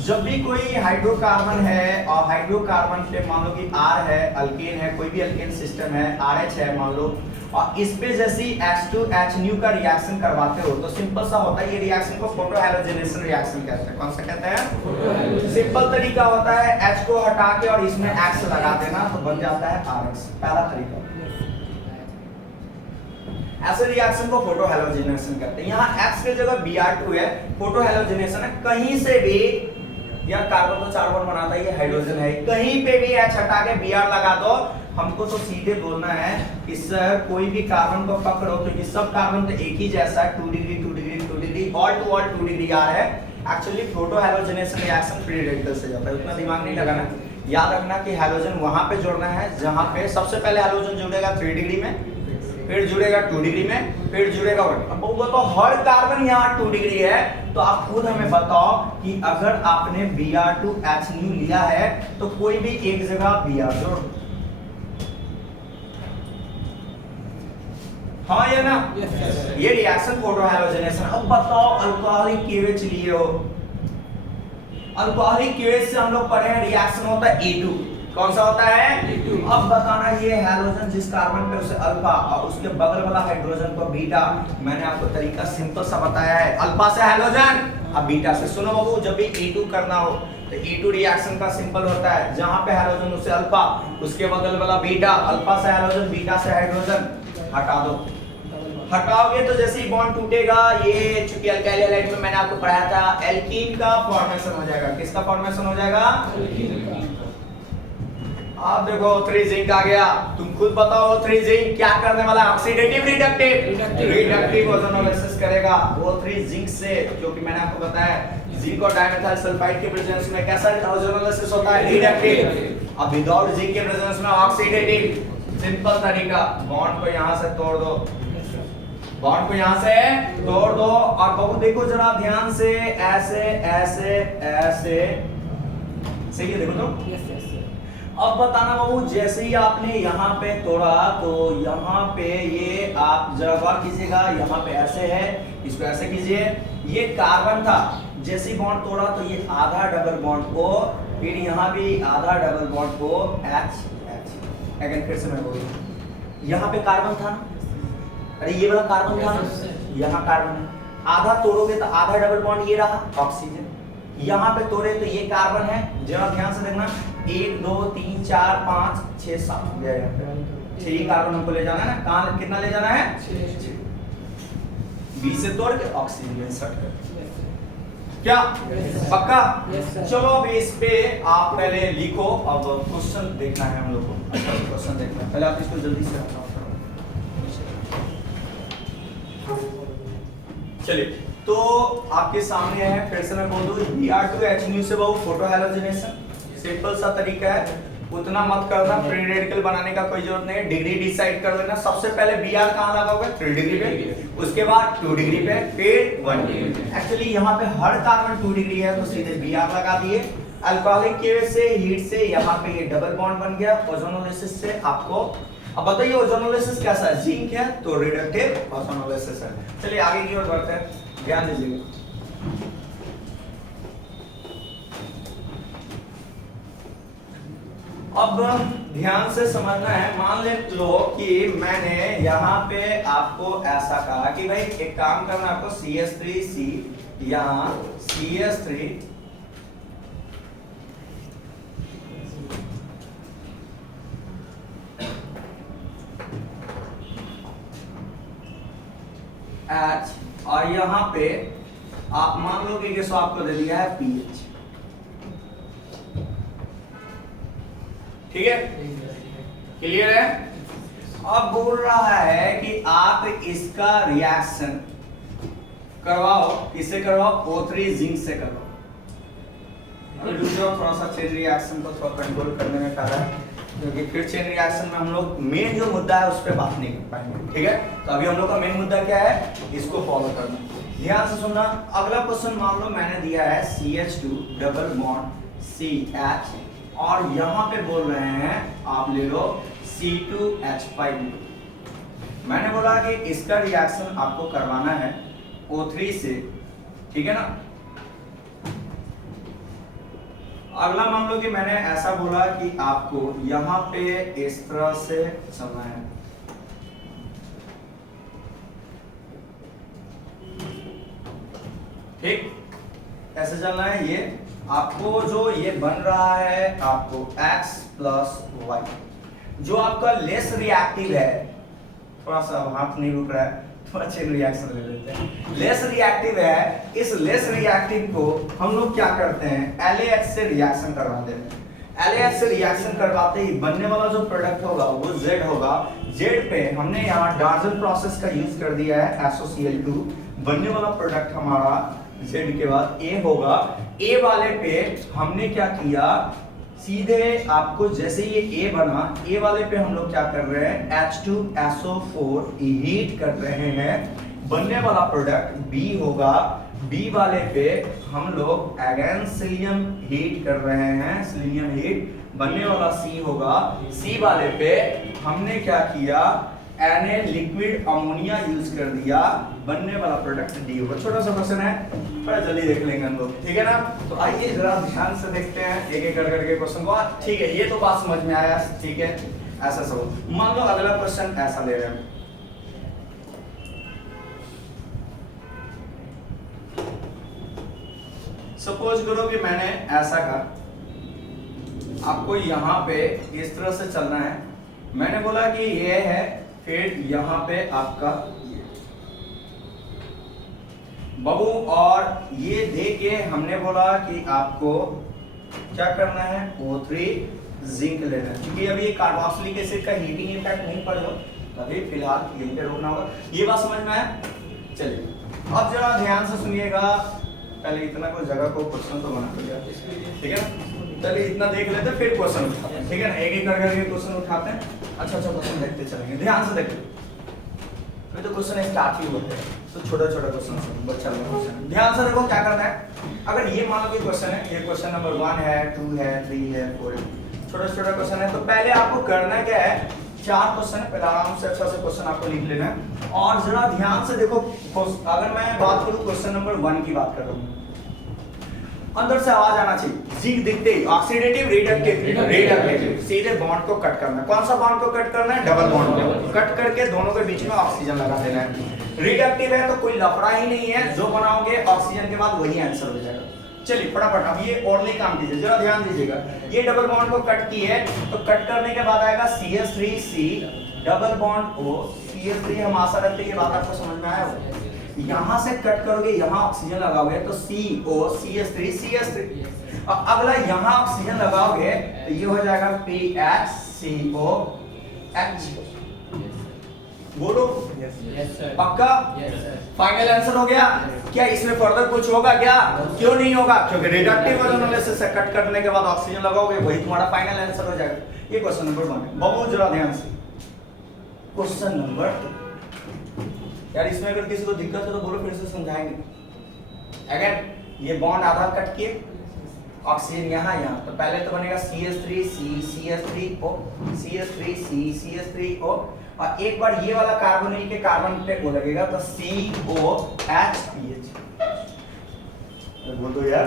जब भी कोई हाइड्रोकार्बन है और हाइड्रोकार्बन पे मान लो कि R है, अल्केन है, कोई भी अल्केन सिस्टम है, RH है मान लो, और इस पे जैसे H2H न्यू का रिएक्शन करवाते हो तो सिंपल सा होता है, ये रिएक्शन को फोटो हैलोजेनेशन रिएक्शन कहते हैं। कौन सा कहते हैं? सिंपल तरीका होता है H को हटा के और इसमें X लगा देना तो बन जाता है RX, पहला तरीका। ऐसे रिएक्शन को फोटो हैलोजेनेशन कहते हैं। यहाँ X की जगह Br2 है, फोटो हैलोजेनेशन है। कहीं से भी यार कार्बन तो 4 बॉन्ड बनाता है, ये हाइड्रोजन है, कहीं पे भी H हटा के Br लगा दो, हमको तो सीधे बोलना है कि सर कोई भी कार्बन को पकड़ो तो ये सब कार्बन तो एक ही जैसा है, 2 degree 2 degree 2 degree all to all 2 degree आ रहा है। Actually photo halogenation reaction free radical से जाता है, उतना दिमाग नहीं लगाना। याद रखना कि हैलोजन वहां पे जोड़ना है जहां पे सबसे पहले हैलोजन जुड़ेगा 3 डिग्री में, फिर जुड़ेगा 2 डिग्री में, फिर जुड़ेगा 1। अब वो तो हर कार्बन यहाँ 2 डिग्री है, तो आप खुद हमें बताओ कि अगर आपने Br2H न्यू लिया है तो कोई भी एक जगह Br जोड़, हाँ या ना? ये रिएक्शन फोटो हैलोजेनेशन। अब बताओ अल्कोहलिक KOH लिए हो, अल्कोहलिक KOH से हम लोग पढ़े हैं रिएक्शन होता है A2। कौन सा होता है? A2। अब बताना ये हैलोजन जिस कार्बन पे उसे अल्फा और उसके बगल वाला हाइड्रोजन को बीटा। मैंने आपको तरीका सिंपल सा बताया है, अल्फा से हैलोजन अब बीटा से। सुनो बाबू, जब भी A2 करना हो तो A2 रिएक्शन का सिंपल होता है जहां पे हैलोजन उसे अल्फा, उसके बगल वाला बीटा, अल्फा से हैलोजन बीटा से हाइड्रोजन हटा दो। हटाओगे तो जैसे ही बॉन्ड टूटेगा, ये चूंकि अल्काइल हैलाइड में मैंने आपको पढ़ाया था एल्कीन का फॉर्मेशन हो जाएगा। किसका फॉर्मेशन हो जाएगा? आप देखो 3 जिंक आ गया। तुम खुद बताओ 3 जिंक क्या करने वाला है? ऑक्सीडेटिव रिडक्टिव ओजोनोलिसिस करेगा। वो 3 जिंक से, क्योंकि मैंने आपको बताया जिंक और डाइमेथाइल सल्फाइड के प्रेजेंस में कैसा ओजोनोलिसिस होता है? रिडक्टिव। अब विदाउट जिंक के प्रेजेंस में ऑक्सीडेटिव। सिंपल तरीका, बॉन्ड को यहां से तोड़ दो, बॉन्ड को यहां से तोड़ दो। और बाबू देखो जरा ध्यान से, ऐसे ऐसे ऐसे, सही है? देखो तो अब बताना बाबू, जैसे ही आपने यहाँ पे तोड़ा तो यहाँ पे ये आप जरा गौर कीजिएगा, यहाँ पे ऐसे है, इसको ऐसे कीजिए। ये कार्बन था, जैसे ही बॉन्ड तोड़ा तो ये आधा डबल बॉन्ड O, फिर यहाँ भी आधा double bond O H H। Again फिर से मैं बोलूँ, यहाँ पे कार्बन था, अरे ये वाला कार्बन था, यहाँ कार्बन है। आधा तोड़ोगे तो आधा डबल बॉन्ड ये रहा ऑक्सीजन, यहाँ पे तोड़े तो ये कार्बन है। जरा ध्यान से देखना, 1 2 3 4 5 6 7 6 कार्बन हमको ले जाना है ना। कहाँ कितना ले जाना है? 6। B से तोड़ के ऑक्सीजन में इंसर्ट कर, क्या पक्का? चलो अब इस पे आप पहले लिखो। अब क्वेश्चन देखना है हम लोग को, क्वेश्चन देखना है। पहले आप इसको जल्दी से हटाओ। चलिए तो आपके सामने है, फिर से मैं बोल दूं Br2H न्यू से बहुत फोटो हैलोजेनेशन सिंपल सा तरीका है। उतना मत करना, फ्री रेडिकल बनाने का कोई जरूरत नहीं है। डिग्री डिसाइड कर लेना, सबसे पहले Br कहाँ लगाओगे 3 डिग्री पे, उसके बाद 2 डिग्री पे, फिर 1 डिग्री। एक्चुअली यहाँ पे हर कार्बन 2 डिग्री है तो सीधे Br लगा दिए। अल्कोहलिक के से हीट से यहाँ पे ये डबल बॉन्ड बन गया। ओजोनोलिसिस से आपको अब बताइए ओजोनोलिसिस कैसा है, जिंक है तो रिडक्टिव ओजोनोलिसिस है। चलिए आगे की ओर बढ़ते हैं, ध्यान दीजिएगा। अब ध्यान से समझना है, मान लो कि मैंने यहाँ पे आपको ऐसा कहा कि भाई एक काम करना आपको CH3C, यहाँ CH3 H और यहाँ पे आप मान लो कि सो आपको दे दिया है pH, ठीक है, क्लियर है। अब बोल रहा है कि आप इसका रिएक्शन करवाओ, किससे करवाओ, O3 जिंक से करवाओ। थोड़ा सा चेन रिएक्शन को थोड़ा कंट्रोल करने में फायदा है, क्योंकि फिर चेन रिएक्शन में हम लोग मेन जो मुद्दा है उस पर बात नहीं कर पाएंगे, ठीक है। तो अभी हम लोग का मेन मुद्दा क्या है, इसको फॉलो करना। ध्यान से सुनना, अगला क्वेश्चन मान लो मैंने दिया है CH2 डबल बॉन्ड CH और यहाँ पे बोल रहे हैं आप ले लो C2H5। मैंने बोला कि इसका रिएक्शन आपको करवाना है O3 से, ठीक है ना। अगला मान लो कि मैंने ऐसा बोला कि आपको यहाँ पे इस तरह से चलना है, ठीक, ऐसे चलना है। ये आपको जो ये बन रहा है आपको X प्लस Y, जो आपका लेस रिएक्टिव है, थोड़ा सा हाथ नहीं रुक रहा है, थोड़ा चेन रिएक्शन ले लेते हैं। लेस रिएक्टिव है, इस लेस रिएक्टिव को हम लोग क्या करते हैं, LAH से रिएक्शन करवाते हैं। LAH से रिएक्शन करवाते ही बनने वाला जो प्रोडक्ट होगा वो Z होगा। Z पे हमने यहाँ डार्जन प्रोसेस का यूज कर दिया है SOCl2, बनने वाला प्रोडक्ट हमारा Z के बाद A होगा। A वाले पे हमने क्या किया, सीधे आपको जैसे ये A बना, A वाले पे हम लोग क्या कर रहे हैं, H2SO4 हीट कर रहे हैं, बनने वाला प्रोडक्ट B होगा। B वाले पे हम लोग अगेन सिलियम हीट कर रहे हैं, सिलियम हीट, बनने वाला C होगा। C वाले पे हमने क्या किया, Na लिक्विड अमोनिया यूज कर दिया, बनने वाला प्रोडक्ट D होगा। छोटा सा क्वेश्चन है, थोड़ा जल्दी देख लेंगे हम लोग, ठीक है ना। तो आइए जरा ध्यान से देखते हैं एक एक करके क्वेश्चन को। ठीक है, ये तो बात समझ में आया, ठीक है, ऐसा सब। मान लो अगला क्वेश्चन ऐसा ले रहे हैं, सपोज करो कि मैंने ऐसा कहा, आपको यहाँ पे इस तरह से चलना है। मैंने बोला कि ये है, फिर यहाँ पे आपका बबू, और ये दे के हमने बोला कि आपको क्या करना है, O3 जिंक लेना है, क्योंकि अभी कार्बोक्सिलिक एसिड का हीटिंग इफेक्ट नहीं पड़ेगा, तभी फिलहाल यहीं पे रोकना होगा। ये बात समझ में आया। चलिए अब जरा ध्यान से सुनिएगा, पहले इतना कोई जगह को क्वेश्चन तो बना लिया, ठीक है ना। चलिए इतना देख लेते हैं, फिर क्वेश्चन उठाते हैं, ठीक है ना, एक एक करके क्वेश्चन उठाते हैं। अच्छा क्वेश्चन देखते चलेंगे, ध्यान से देखिए। अभी तो क्वेश्चन स्टार्ट ही होते हैं, तो छोटा छोटा क्वेश्चन, बच्चा वाला क्वेश्चन। ध्यान से देखो क्या करना है। अगर ये मान लो कि क्वेश्चन है, ये क्वेश्चन नंबर 1 है, 2 है, 3 है, 4 है, छोटा छोटा क्वेश्चन है। तो पहले आपको करना क्या है, 4 क्वेश्चन है, पहले आराम से अच्छा से क्वेश्चन आपको लिख लेना है। और जरा ध्यान से देखो, अगर मैं बात करूं क्वेश्चन नंबर 1 की बात कर रहा हूं, अंदर से आवाज आना चाहिए, जिंक दिखते ही ऑक्सीडेटिव रिडक्टिव, सीधे बॉन्ड को कट करना है। कौन सा बॉन्ड को कट करना है, डबल बॉन्ड को कट करके दोनों के बीच में ऑक्सीजन लगा देना है। रिडक्टिव है तो कोई लफड़ा ही नहीं है, जो बनाओगे ऑक्सीजन के बाद वही आंसर हो जाएगा। चलिए फटाफट अब ये ओनली काम कीजिए, जरा ध्यान दीजिएगा। ये डबल बॉन्ड को कट की है, तो कट करने के बाद आएगा CH3C double bond O CH3। हम आशा रखते हैं ये बात आपको समझ में आया होगा। यहां से कट करोगे, यहां ऑक्सीजन लगाओगे तो CO CH3 CH3, और अगला यहां ऑक्सीजन लगाओगे तो ये हो जाएगा PHCOH। बोलो यस सर। पक्का? Yes sir. फाइनल आंसर हो गया? क्या इसमें फर्दर कुछ होगा क्या? क्यों नहीं होगा? क्योंकि रिडक्टिव ओजोनोलिसिस से कट करने के बाद ऑक्सीजन लगाओगे, वही तुम्हारा फाइनल आंसर हो जाएगा। ये क्वेश्चन नंबर 1 है। बहुत जरा ध्यान से क्वेश्चन नंबर 2। यार इसमें अगर किसी को दिक्कत है तो बोलो, फिर से समझाएंगे। अगेन ये बॉन्ड आधा कट किए, ऑक्सीजन यहाँ यहाँ, तो पहले तो बनेगा CH3C CH3O CH3C CH3O, और एक बार ये वाला कार्बोनिल के कार्बन पे वो लगेगा तो COHPH। बोल दो यार।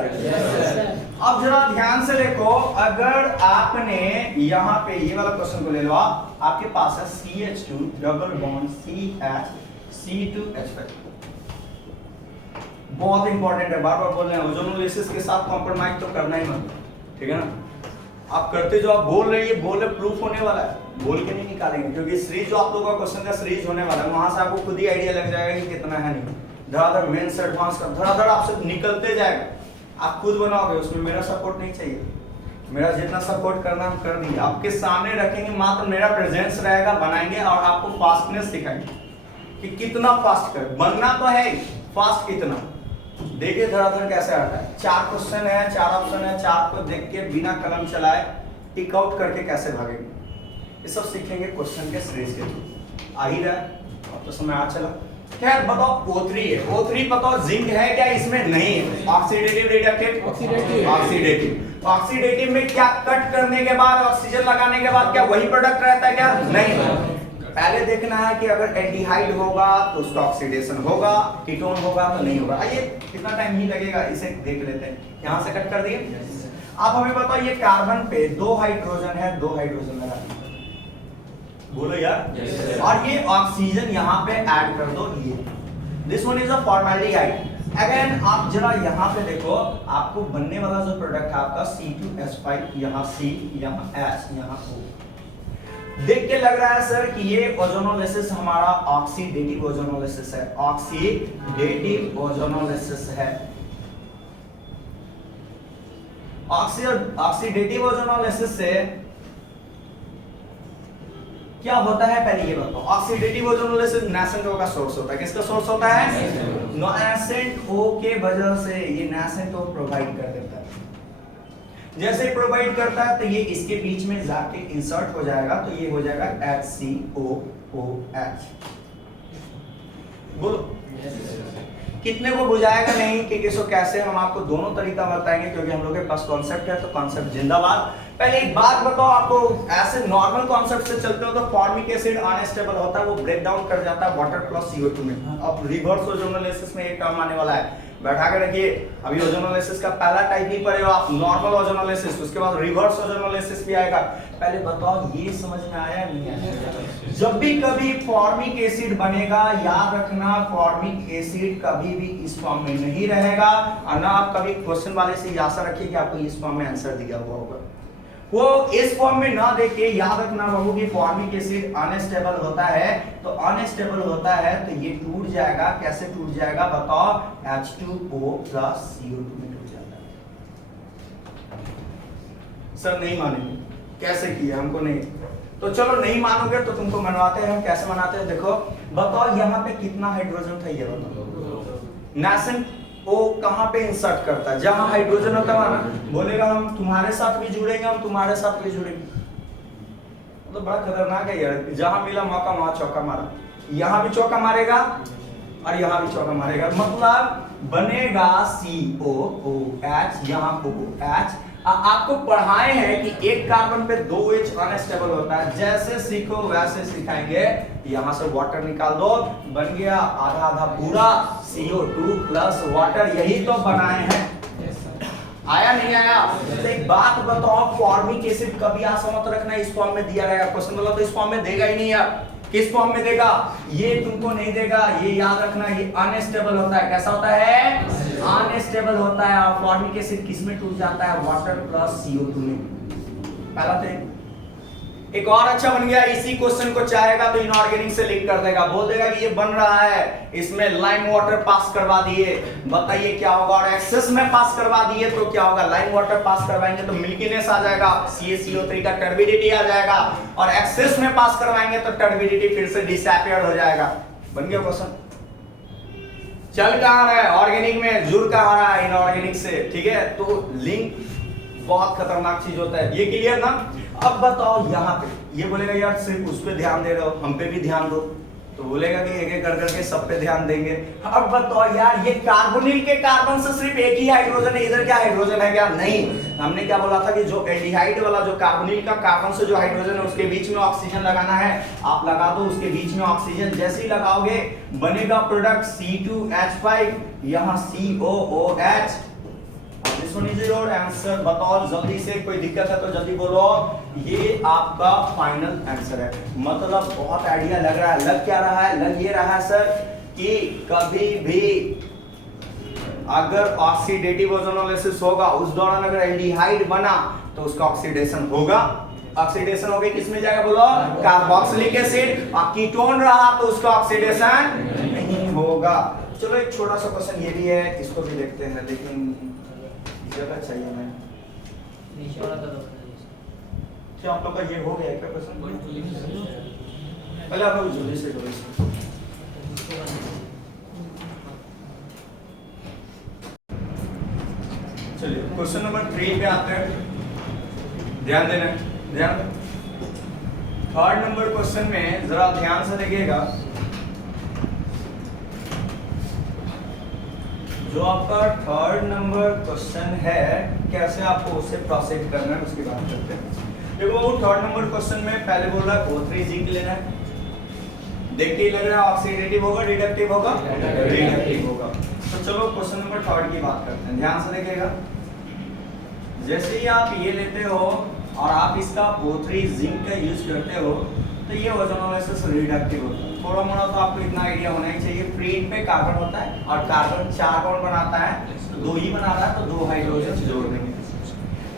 अब जरा ध्यान से देखो, अगर आपने यहाँ पे ये वाला क्वेश्चन को ले लो, आपके पास है CH2 double bond CH C2H5। बहुत इंपॉर्टेंट है, बार बार बोल रहे हैं, ओजोनोलिसिस के साथ कॉम्प्रोमाइज तो करना ही मत, ठीक है ना? आप करते जो आप बोल रहे हैं, ये बोल रहे प्रूफ होने वाला है, बोल के नहीं निकालेंगे, क्योंकि सीरीज जो आप लोगों का क्वेश्चन का सीरीज होने वाला है, वहां से आपको खुद ही आइडिया लग जाएगा कि कितना है। नहीं धड़ाधड़ मेन से एडवांस का धड़ाधड़ आपसे निकलते जाएगा, आप खुद बनाओगे, उसमें मेरा सपोर्ट नहीं चाहिए। मेरा जितना सपोर्ट करना हम कर दिए, आपके सामने रखेंगे, मात्र मेरा प्रेजेंस रहेगा, बनाएंगे और आपको फास्टनेस सिखाएंगे कि कितना फास्ट कर बनना तो है, फास्ट कितना। देखिए धड़ाधड़ कैसे आता है। 4 क्वेश्चन है, 4 ऑप्शन है, 4 को देख के बिना कलम चलाए टिक आउट करके कैसे भागेंगे, ये सब सीखेंगे क्वेश्चन के सीरीज के थ्रू। आ ही रहा है, अब तो समय आ चला। खैर बताओ O3 है, O3 बताओ जिंक है क्या इसमें? नहीं है। Oxidative reductive, oxidative. ऑक्सीडेटिव में क्या कट करने के बाद ऑक्सीजन लगाने के बाद क्या वही प्रोडक्ट रहता है क्या? नहीं। पहले देखना है कि अगर एल्डिहाइड होगा तो उसका ऑक्सीडेशन होगा, कीटोन होगा तो नहीं होगा। आइए कितना टाइम ही लगेगा इसे देख लेते हैं। यहां से कट कर दिए। आप हमें बताओ, ये कार्बन पे 2 हाइड्रोजन है, 2 हाइड्रोजन लगा दिए, बोलो यार। और ये ऑक्सीजन यहाँ पे ऐड कर दो, ये this one is a formaldehyde. Again आप जरा यहाँ पे देखो, आपको बनने वाला जो प्रोडक्ट है आपका C2H5, यहाँ C, यहाँ H, यहाँ O। देख के लग रहा है सर कि ये ओजोनोलिसिस हमारा ऑक्सीडेटिव ओजोनोलिसिस है, ऑक्सीडेटिव ओजोनोलिसिस है। ऑक्सीडेटिव ओजोनोलिसिस से क्या होता है पहले ये बताओ। ऑक्सीडेटिव ओजोनोलिसिस नासेंट O का सोर्स होता है। किसका सोर्स होता है? नासेंट O के वजह से ये नासेंट O प्रोवाइड कर देता है। जैसे प्रोवाइड करता है तो ये इसके बीच में जाके इंसर्ट हो जाएगा, तो ये हो जाएगा HCOOH। बोलो कितने को बुझाएगा नहीं कि किसको कैसे, हम आपको दोनों तरीका बताएंगे, क्योंकि हम लोग के पास कॉन्सेप्ट है तो कॉन्सेप्ट जिंदाबाद। पहले एक बात बताओ आपको, ऐसे नॉर्मल कॉन्सेप्ट से चलते हो तो फॉर्मिक एसिड अनस्टेबल होता है, वो ब्रेक डाउन कर जाता है वाटर प्लस CO2 में। अब रिवर्स ओजोनोलिसिस में एक टर्म आने वाला है, बैठा के रखिए। अभी ओजोनोलिसिस का पहला टाइप ही पढ़े हो आप, नॉर्मल ओजोनोलिसिस, उसके बाद रिवर्स ओजोनोलिसिस भी आएगा। पहले बताओ ये समझ में आया नहीं आया? जब भी कभी फॉर्मिक एसिड बनेगा, याद रखना फॉर्मिक एसिड कभी भी इस फॉर्म में नहीं रहेगा, और ना आप कभी क्वेश्चन वाले से ये आशा रखिए कि आपको इस फॉर्म में आंसर दिया हुआ होगा। वो इस फॉर्म में ना देके याद रखना बाबू कि फॉर्मिक एसिड अनस्टेबल होता है, तो अनस्टेबल होता है तो ये टूट जाएगा। कैसे टूट जाएगा बताओ? H2O plus CO2 में टूट जाता है। सर नहीं मानेंगे, कैसे किया हमको नहीं, तो चलो नहीं मानोगे तो तुमको मनवाते हैं। हम कैसे मनाते हैं देखो, बताओ यहाँ पे कितना हाइड्रोजन था, ये बताओ। नासेंट O कहाँ पे इंसर्ट करता है? जहां हाइड्रोजन होता है ना, बोलेगा हम तुम्हारे साथ भी जुड़ेंगे, हम तुम्हारे साथ भी जुड़ेंगे। तो बड़ा खतरनाक है यार, जहां मिला मौका वहां चौका मारा। यहाँ भी चौका मारेगा और यहाँ भी चौका मारेगा, मतलब बनेगा COOH, यहाँ OH। आपको पढ़ाए हैं कि एक कार्बन पे 2 H अनस्टेबल होता है, जैसे सीखो वैसे सिखाएंगे। यहां से वाटर निकाल दो, बन गया आधा आधा पूरा CO2 प्लस वाटर, यही तो बनाए हैं। आया नहीं आया? तो एक बात बताओ, फॉर्मिक एसिड कभी आशा मत रखना इस फॉर्म में दिया रहेगा। क्वेश्चन बोला तो इस फॉर्म में देगा ही नहीं यार। किस फॉर्म में देगा? ये तुमको नहीं देगा, ये याद रखना, ये अनस्टेबल होता है। कैसा होता है? अनस्टेबल होता है। और फॉर्मिक एसिड किस में टूट जाता है? वाटर प्लस CO2 में। पहला तो एक और अच्छा बन गया, इसी क्वेश्चन को चाहेगा तो इनऑर्गेनिक से लिंक कर देगा, बोल देगा कि ये बन रहा है, इसमें लाइम वाटर पास करवा दिए, बताइए क्या होगा, और एक्सेस में पास करवा दिए तो क्या होगा, लाइम वाटर पास करवाएंगे तो मिल्कीनेस आ जाएगा, CaCO3 का टर्बिडिटी आ जाएगा, और एक्सेस में पास करवाएंगे तो टर्बिडिटी फिर से डिसअपियर हो जाएगा। बन गया क्वेश्चन। चल कहां रहा है, ऑर्गेनिक में, जुड़ कहां रहा है इनऑर्गेनिक से, ठीक है। तो लिंक बहुत खतरनाक चीज होता है, ये क्लियर ना। अब बताओ यहाँ पे ये बोलेगा यार सिर्फ उस पे ध्यान दे रहे हो, हम पे भी ध्यान दो, तो बोलेगा कि एक एक कर करके सब पे ध्यान देंगे। अब बताओ यार ये कार्बोनिल के कार्बन से सिर्फ एक ही हाइड्रोजन है, इधर क्या हाइड्रोजन है क्या, नहीं। हमने क्या बोला था कि जो एल्डिहाइड वाला, जो कार्बोनिल का कार्बन से जो हाइड्रोजन है उसके बीच में ऑक्सीजन लगाना है, आप लगा दो उसके बीच में ऑक्सीजन, जैसे ही लगाओगे बनेगा प्रोडक्ट C2H5, यहाँ COOH। आंसर बताओ जल्दी से, कोई दिक्कत है तो जल्दी बोलो। ये आपका फाइनल आंसर है। मतलब बहुत आइडिया लग रहा है, लग क्या रहा है, लग ये रहा है सर कि कभी भी अगर ऑक्सीडेटिव ओजोनोलिसिस होगा उस दौरान अगर एल्डिहाइड बना तो उसका ऑक्सीडेशन होगा, ऑक्सीडेशन हो गई किसमें जाएगा बोलो, कार्बोक्सिलिक एसिड, और कीटोन रहा तो उसका ऑक्सीडेशन नहीं होगा। चलो एक छोटा सा क्वेश्चन ये भी है, इसको भी देखते हैं, लेकिन जगह चाहिए मैं नीचे वाला तो क्या आप लोग का ये हो गया क्या क्वेश्चन, पहले आप लोग जल्दी से करो इसको। चलिए क्वेश्चन नंबर 3 पे आते हैं, ध्यान देना, ध्यान। थर्ड नंबर क्वेश्चन में जरा ध्यान से देखिएगा, जो आपका थर्ड नंबर क्वेश्चन है कैसे आपको उससे प्रोसीड करना है उसकी बात करते हैं। देखो थर्ड नंबर क्वेश्चन में पहले बोल रहा है O3 जिंक लेना है, देखते ही लग रहा है ऑक्सीडेटिव होगा रिडक्टिव होगा, रिडक्टिव होगा। तो चलो क्वेश्चन नंबर थर्ड की बात करते हैं, ध्यान से देखिएगा। जैसे ही आप ये लेते हो और आप इसका O3 जिंक का यूज करते हो तो ये ओजोनोलिसिस रिडक्टिव होता है। थोड़ा मोड़ा तो आपको इतना आइडिया होना ही चाहिए, फ्रीन पे कार्बन होता है और कार्बन 4 बॉन्ड बनाता है, तो 2 ही बना रहा है तो 2 हाइड्रोजन जोड़ देंगे।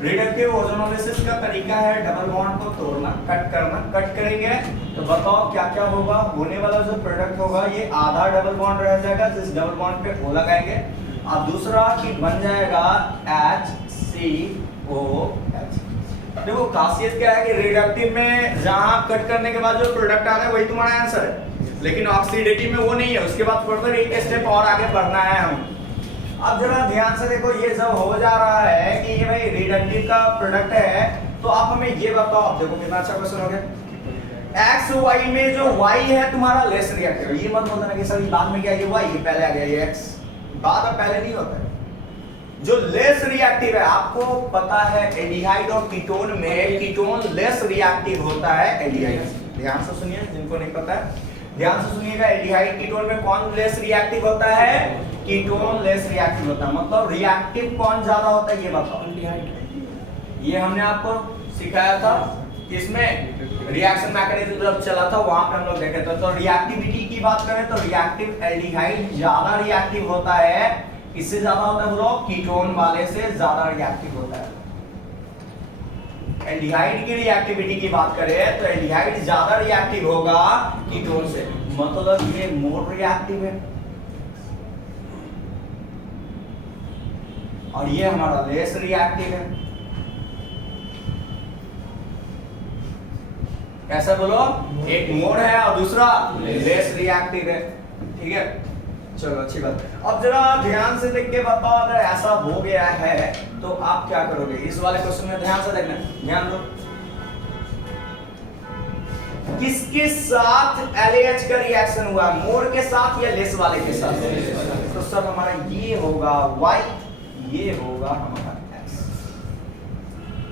रिडक्टिव ओजोनोलिसिस का तरीका है डबल बॉन्ड को तोड़ना, कट करना, कट करेंगे तो बताओ क्या क्या होगा, होने वाला जो प्रोडक्ट होगा ये आधा डबल बॉन्ड रह जाएगा, जिस डबल बॉन्ड पे O लगाएंगे, और दूसरा की बन जाएगा HCOH। देखो खासियत क्या है कि रिडक्टिव में जहां कट करने के बाद जो प्रोडक्ट आ रहा है वही तुम्हारा आंसर है, लेकिन ऑक्सीडेटिव में वो नहीं है, उसके बाद फर्दर एक स्टेप और आगे बढ़ना है हम। अब जरा ध्यान से देखो, ये जब हो जा रहा है कि ये भाई रिडक्टिव का प्रोडक्ट है, तो आप हमें ये बताओ, आप देखो कितना अच्छा क्वेश्चन हो गया। एक्स वाई में जो वाई है तुम्हारा लेस रिएक्टिव, ये मत बोलना कि सर बाद में क्या ये वाई पहले आ गया, ये एक्स बाद में पहले नहीं होता है। जो लेस रिएक्टिव है, आपको पता है एल्डिहाइड और कीटोन में कीटोन लेस रिएक्टिव होता है एल्डिहाइड। ध्यान से सुनिए, जिनको नहीं पता है ध्यान से सुनिएगा, एल्डिहाइड कीटोन में कौन लेस रिएक्टिव होता है, कीटोन लेस रिएक्टिव होता है। मतलब रिएक्टिव कौन ज्यादा होता है ये बताओ, एल्डिहाइड। ये हमने आपको सिखाया था, इसमें रिएक्शन मैकेनिज्म जब चला था वहां पे हम लोग देखे थे। तो रिएक्टिविटी की बात करें तो रिएक्टिव एल्डिहाइड ज्यादा रिएक्टिव होता है, किससे ज्यादा होता है बोलो, कीटोन वाले से ज्यादा रिएक्टिव होता है। एल्डिहाइड की रिएक्टिविटी की बात करें तो एल्डिहाइड ज्यादा रिएक्टिव होगा कीटोन से, मतलब ये मोर रिएक्टिव है और ये हमारा लेस रिएक्टिव है। कैसा बोलो, एक मोर है और दूसरा लेस रिएक्टिव है, ठीक है। चलो अच्छी बात है। अब जरा ध्यान से देख के बताओ, अगर ऐसा हो गया है तो आप क्या करोगे, इस वाले क्वेश्चन में ध्यान से देखना, ध्यान दो। किसके साथ LAH का रिएक्शन हुआ, मोर के साथ या लेस वाले के साथ? तो सब हमारा ये होगा Y, ये होगा हमारा X।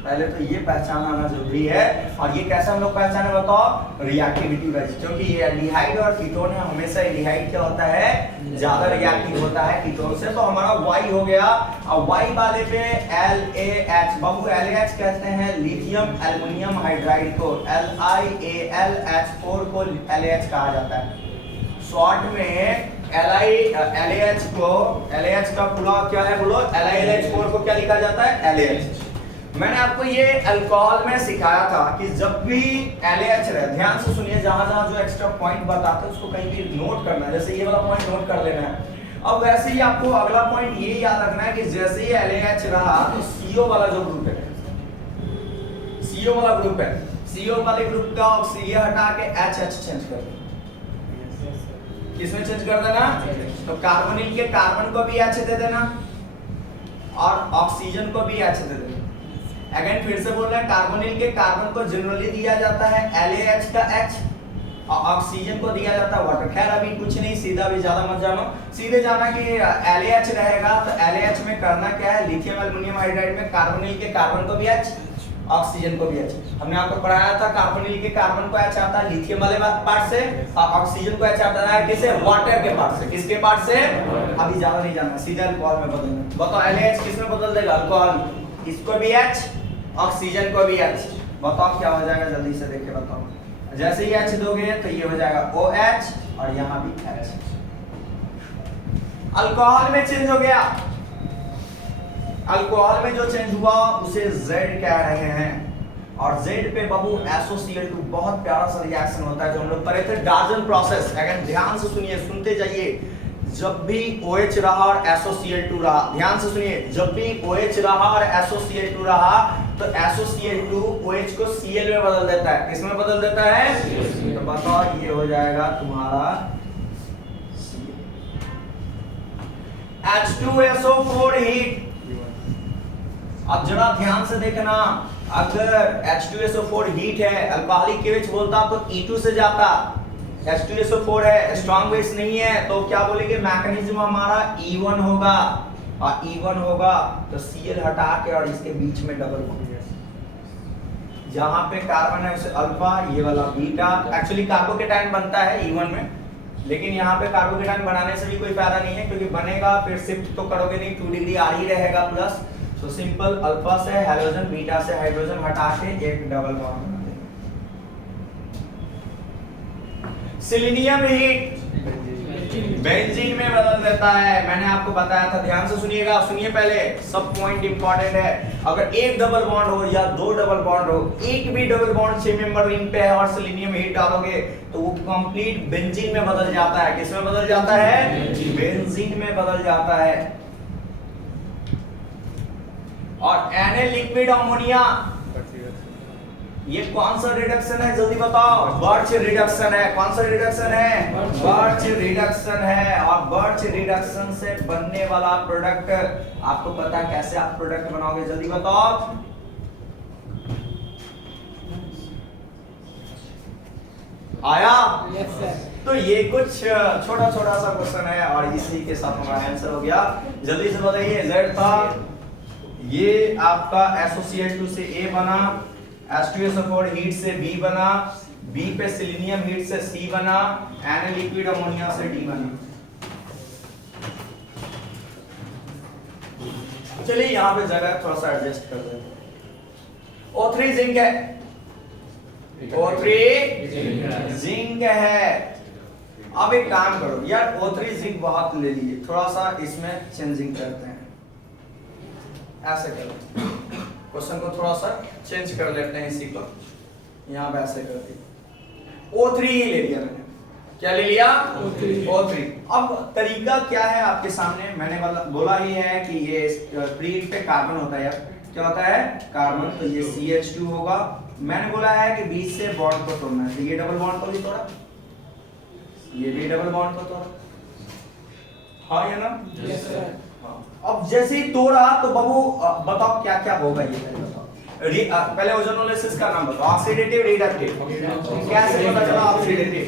पहले तो ये पहचान आना जरूरी है, और ये कैसे हम लोग पहचाने बताओ, रिएक्टिविटी वाइज, क्योंकि ये एल्डिहाइड और कीटोन है, हमेशा एल्डिहाइड क्या होता है, ज्यादा रिएक्टिव होता है कीटोन से। तो हमारा Y हो गया, और Y वाले पे LAH, बाबू LAH कहते हैं लिथियम एल्युमिनियम हाइड्राइड को, LiAlH4 को LAH कहा जाता है। शॉर्ट में LAH का पूरा क्या है बोलो, LiLH4 को क्या लिखा जाता है, LAH। मैंने आपको ये अल्कोहल में सिखाया था कि जब भी LAH रहे, ध्यान से सुनिए, जहां जहां जो एक्स्ट्रा पॉइंट बताते हैं उसको कहीं भी नोट करना है। जैसे ये वाला पॉइंट नोट कर लेना है। अब वैसे ही आपको अगला पॉइंट ये याद रखना है कि जैसे ही LAH रहा तो CO वाला जो ग्रुप है, CO वाला ग्रुप है, CO वाले ग्रुप का ऑक्सीजन हटा के HH चेंज कर देना। किसमें चेंज कर देना? तो कार्बोनिल के कार्बन को भी H दे देना और ऑक्सीजन को भी H दे देना। अगेन फिर से बोल रहे हैं, कार्बोनिल के कार्बन को जनरली दिया जाता है LAH का H और ऑक्सीजन को दिया जाता है वाटर। खैर अभी कुछ नहीं, सीधा भी ज्यादा मत जानो, सीधे जाना कि LAH रहेगा तो LAH में करना क्या है, लिथियम एल्युमिनियम हाइड्राइड में कार्बोनिल के कार्बन को भी H, ऑक्सीजन को भी H। हमने आपको पढ़ाया था कार्बोनिल के कार्बन को H आता है लिथियम वाले पार्ट से और ऑक्सीजन को H आता है किससे? वाटर के पार्ट से। किसके पार्ट से? अभी ज्यादा नहीं जाना, सीधे अल्कोहल में बदलना। बताओ LAH किस में बदल देगा? अल्कोहल, इसको भी H, ऑक्सीजन को भी H। बताओ क्या हो जाएगा, जल्दी से देख के बताओ। जैसे ही H दोगे तो ये हो जाएगा OH और यहाँ भी H। अल्कोहल में चेंज हो गया। अल्कोहल में जो चेंज हुआ उसे Z कह रहे हैं और Z पे बाबू SOCl2 बहुत प्यारा सा रिएक्शन होता है जो हम लोग पढ़े थे, डार्जन प्रोसेस। अगर ध्यान से सुनिए, सुनते जाइए। जब भी OH रहा और SOCl2 रहा, ध्यान से सुनिए, जब भी OH रहा और SOCl2 रहा तो SOCl2 OH को Cl में बदल देता है। किसमें बदल देता है? तो बताओ ये हो जाएगा तुम्हारा H2SO4 हीट। अब जरा ध्यान से देखना, अगर H2SO4 हीट है, अल्कोहलिक KOH बोलता तो E2 से जाता। H2SO4 है, स्ट्रॉन्ग बेस नहीं है, तो क्या बोलेंगे, मैकेनिज्म हमारा E1 होगा और E1 होगा तो Cl हटा के और इसके बीच में डबल बॉन्ड, जहां पे कार्बन है उसे अल्फा, ये वाला बीटा। एक्चुअली कार्बोकेटायन बनता है E1 में, लेकिन यहाँ पे कार्बोकेटायन बनाने से भी कोई फायदा नहीं है क्योंकि बनेगा फिर शिफ्ट तो करोगे नहीं, 2 डिग्री आ ही रहेगा प्लस। तो सिंपल अल्फा से हाइड्रोजन, बीटा से हाइड्रोजन हटा के एक डबल बॉन्ड बना देंगे। सेलेनियम हीट बेंजीन में बदल देता है। मैंने आपको बताया था, ध्यान से सुनिएगा, सुनिए पहले, सब पॉइंट इंपॉर्टेंट है। अगर एक डबल बॉन्ड हो या 2 डबल बॉन्ड हो, एक भी डबल बॉन्ड 6 मेंबर रिंग पे है और सेलेनियम हीट डालोगे तो वो कंप्लीट बेंजीन में बदल जाता है। किस में बदल जाता है? बेंजीन में बदल जाता है। और Na लिक्विड अमोनिया, ये कौन सा रिडक्शन है जल्दी बताओ? बर्च रिडक्शन है। कौन सा रिडक्शन है? बर्च रिडक्शन है। और बर्च रिडक्शन से बनने वाला प्रोडक्ट आपको पता है कैसे आप प्रोडक्ट बनाओगे, जल्दी बताओ। आया? Yes sir. तो ये कुछ छोटा छोटा सा क्वेश्चन है और इसी के साथ हमारा आंसर हो गया। जल्दी से बताइए, Z था, ये आपका SOCl2 से A बना, H2SO4 हीट से B बना, B पे सेलेनियम हीट से C बना, Na लिक्विड अमोनिया से D बना। चलिए यहाँ पे जगह थोड़ा सा एडजस्ट कर दें। O3 जिंक है, O3 जिंक है। अब एक काम करो यार, O3 जिंक बहुत ले लिए, थोड़ा सा इसमें चेंजिंग करते हैं। ऐसे करो, क्वेश्चन को थोड़ा सा चेंज कर लेते हैं, इसी को यहाँ पे ऐसे कर दिया। O3 ही ले लिया मैंने। क्या ले लिया? O3। अब तरीका क्या है आपके सामने, मैंने बोला ही है कि ये प्रीहीट पे कार्बन होता है यार। क्या होता है? कार्बन। तो ये CH2 होगा। मैंने बोला है कि बीच से बॉन्ड को तोड़ना है, तो ये डबल बॉन्ड को भी तोड़ा, ये भी डबल बॉन्ड को तोड़ा, हाँ या ना? Yes sir. अब जैसे ही तोड़ा तो बाबू बताओ क्या क्या होगा, ये पहले बताओ। पहले ओजोनोलिसिस का नाम बताओ। Oxidative, reductive. कैसे पता चला ऑक्सीडेटिव?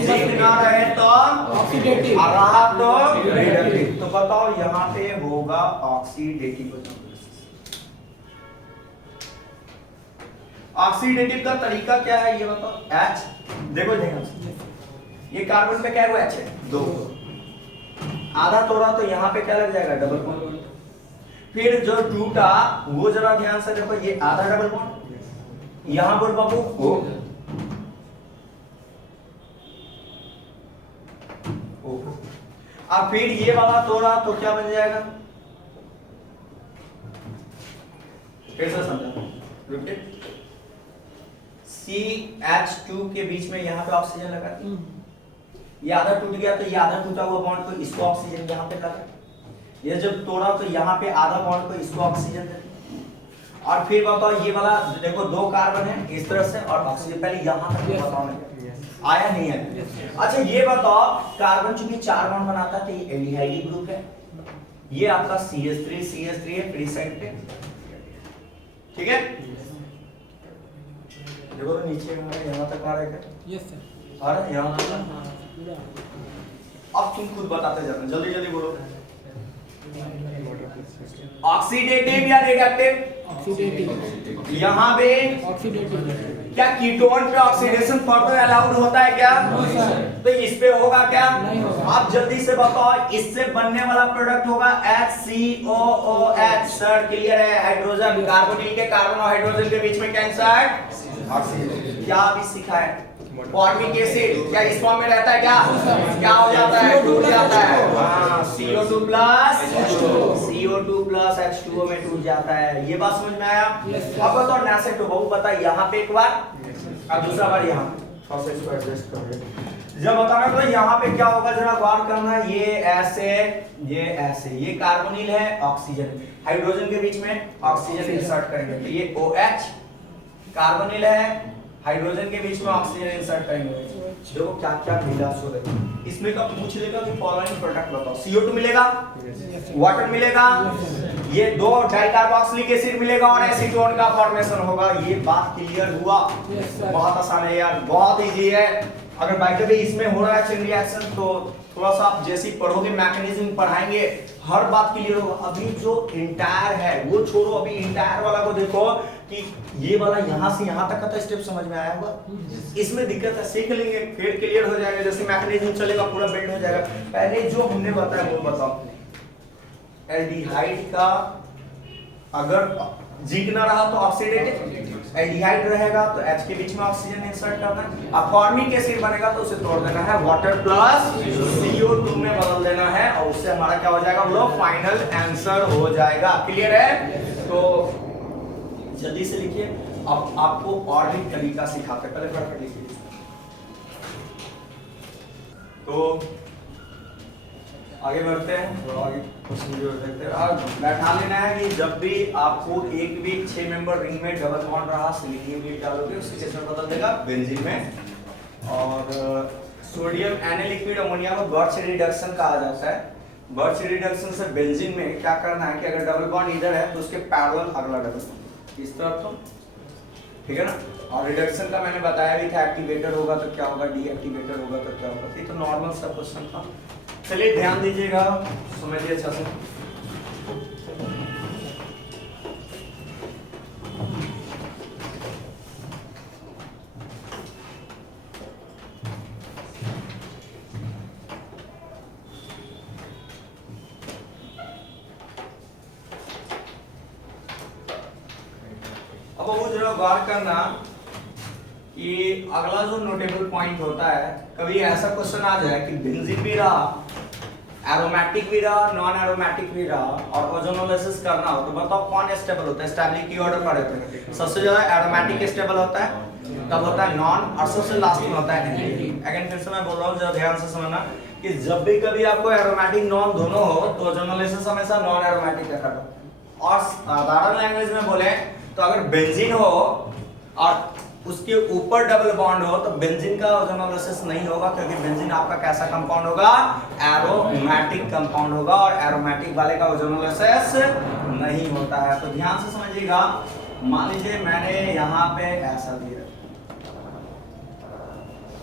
जिंक ना रहे तो ऑक्सीडेटिव, रहा तो रिडक्टिव। तो बताओ यहाँ पे होगा ऑक्सीडेटिव ओजोनोलिसिस। ऑक्सीडेटिव का तरीका क्या है ये बताओ। H देखो ये कार्बन पे क्या है? H है 2, आधा तोड़ा तो यहाँ पे क्या लग जाएगा? Double bond. फिर जो टूटा वो जरा ध्यान से देखो, ये आधा डबल बॉन्ड, यहाँ पर बाबू O, अब फिर ये वाला तोड़ा तो क्या बन जाएगा? फिर से समझा, रिपीट CH2 के बीच में यहाँ पे ऑक्सीजन लगा, ये आधा टूट गया तो ये आधा टूटा हुआ बॉन्ड को इसको ऑक्सीजन यहाँ पे लगा, ये जब तोड़ा तो यहाँ पे आधा बॉन्ड को इसको ऑक्सीजन दे, और फिर बताओ ये वाला देखो दो कार्बन है इस तरह से और ऑक्सीजन, पहले यहाँ तक बताओ आया नहीं है। अच्छा ये बताओ कार्बन चूंकि 4 बॉन्ड बनाता है तो ये एल्डिहाइड ग्रुप है, ये आपका CH3 है फ्री साइड पे, ठीक है। देखो तो नीचे यहाँ तक आ रहा है क्या? Yes sir. आ रहा है यहाँ तक? हाँ पूरा। अब तुम खुद बताते जाना, जल्दी जल्दी बोलो। ऑक्सीडेटिव या रिडक्टिव? ऑक्सीडेटिव। यहाँ पे ऑक्सीडेटिव। क्या कीटोन पे ऑक्सीडेशन फर्दर अलाउड होता है क्या? No sir. तो इस पे होगा क्या? नहीं होगा। आप जल्दी से बताओ, इससे बनने वाला प्रोडक्ट होगा HCOOH। सर क्लियर है? हाइड्रोजन, कार्बोनिल के कार्बन और हाइड्रोजन के बीच में कैंसर ऑक्सीजन। क्या अभी सीखा है? फॉर्मिक एसिड क्या इस फॉर्म में रहता है क्या? क्या हो जाता है? टूट जाता है। हाँ, CO2 प्लस H2O में टूट जाता है। ये बात समझ में आया? अब बताओ नैसेट हो बता, यहाँ पे एक बार और दूसरा बार यहाँ, थोड़ा सा इसको एडजस्ट कर ले। जब बताना तो यहाँ पे क्या होगा जरा गौर करना, ये ऐसे, ये ऐसे, ये कार्बोनिल है, ऑक्सीजन, हाइड्रोजन के बीच में ऑक्सीजन इंसर्ट करेंगे तो ये OH, कार्बोनिल है, हाइड्रोजन के बीच में ऑक्सीजन इंसर्ट करेंगे। देखो क्या क्या मिला, सो देखो इसमें का पूछ लेगा कि फॉलोइंग प्रोडक्ट बताओ। CO2 मिलेगा, वाटर मिलेगा, ये दो डाइकार्बोक्सिलिक एसिड मिलेगा और एसीटोन का फॉर्मेशन होगा। ये बात क्लियर हुआ? बहुत आसान है यार, बहुत इजी है। अगर बाय द वे इसमें हो रहा है चेन रिएक्शन तो थोड़ा सा आप जैसे ही पढ़ोगे मैकेनिज्म पढ़ाएंगे हर बात क्लियर होगा। अभी जो इंटायर है वो छोड़ो, अभी इंटायर वाला को देखो कि ये वाला यहाँ से यहाँ तक का तो स्टेप समझ में आया होगा। इसमें दिक्कत है, सीख लेंगे फिर क्लियर हो जाएगा, जैसे मैकेनिज्म चलेगा पूरा बिल्ड हो जाएगा। पहले जो हमने बताया वो बताओ। एल्डिहाइड का अगर जिंक ना रहा तो ऑक्सीडेटिव, एल्डिहाइड रहेगा तो H के बीच में ऑक्सीजन इंसर्ट करना है। अब फॉर्मिक एसिड बनेगा तो उसे तोड़ देना है, वाटर प्लस CO2 में बदल देना है और उससे हमारा क्या हो जाएगा बोलो, फाइनल आंसर हो जाएगा। क्लियर है? तो जल्दी से लिखिए। अब आपको और भी तरीका सिखाते, पहले फटाफट लिखिए। तो आगे बढ़ते हैं, तो आगे क्वेश्चन जो देखते हैं और बैठा लेना है कि जब भी आपको एक वीक 6 मेंबर रिंग में डबल बॉन्ड रहा सिलिकॉन वीट डालोगे उसके केस में बदल देगा बेंजीन में। और सोडियम एन लिक्विड अमोनिया को बर्च रिडक्शन कहा जाता है। बर्च रिडक्शन से बेंजीन में क्या करना है कि अगर डबल बॉन्ड इधर है तो उसके पैरेलल अगला डबल इस तरफ, तो ठीक है ना। और रिडक्शन का मैंने बताया भी था, एक्टिवेटर होगा तो क्या होगा, डीएक्टिवेटर होगा तो क्या होगा। तो नॉर्मल सा क्वेश्चन था, चलिए ध्यान दीजिएगा, समझिए अच्छा से। अब वो जरा गौर करना कि अगला जो नोटेबल पॉइंट होता है, कभी ऐसा क्वेश्चन आ जाए कि बेंजीन भी रहा, एरोमेटिक भी रहा, नॉन एरोमेटिक भी रहा और ओजोनोलिसिस करना हो तो बताओ कौन स्टेबल होता है? स्टेबिलिटी ऑर्डर पर रहता है। सबसे ज्यादा एरोमेटिक स्टेबल होता है, तब होता है नॉन और सबसे लास्ट में होता है एंटी। अगेन फिर से मैं बोल रहा हूं, जरा ध्यान से समझना कि जब भी कभी आपको एरोमेटिक नॉन दोनों हो तो ओजोनोलिसिस हमेशा नॉन एरोमेटिक का करता। और साधारण लैंग्वेज में बोले तो अगर बेंजीन हो और उसके ऊपर डबल बॉन्ड हो तो बेंजीन का ओजोनोलिसिस नहीं होगा, क्योंकि बेंजीन आपका कैसा कंपाउंड होगा? एरोमेटिक कंपाउंड होगा और एरोमेटिक वाले का ओजोनोलिसिस नहीं होता है। तो ध्यान से समझिएगा। मान लीजिए मैंने यहाँ पे ऐसा दिया,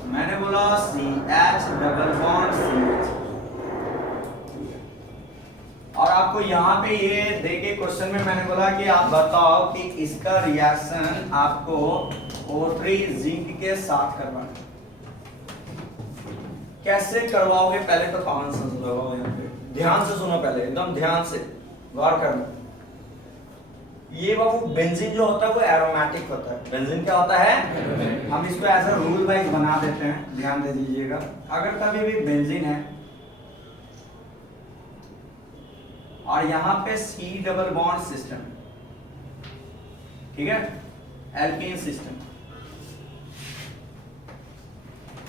मैंने बोला CH डबल बॉन्ड CH, और आपको यहाँ पे ये देके क्वेश्चन में मैंने बोला कि आप बताओ कि इसका रिएक्शन आपको O3 जिंक के साथ करवाना है। कैसे करवाओगे? पहले तो कॉमन सेंस लगाओ, यहाँ पे ध्यान से सुनो, पहले एकदम ध्यान से गौर करना। ये बाबू बेंजीन जो होता है वो एरोमेटिक होता है। बेंजीन क्या होता है? हम इसको एज अ रूल वाइज बना देते हैं, ध्यान दे दीजिएगा। अगर कभी भी बेंजीन है और यहाँ पे C डबल बॉन्ड सिस्टम, ठीक है, एल्कीन सिस्टम।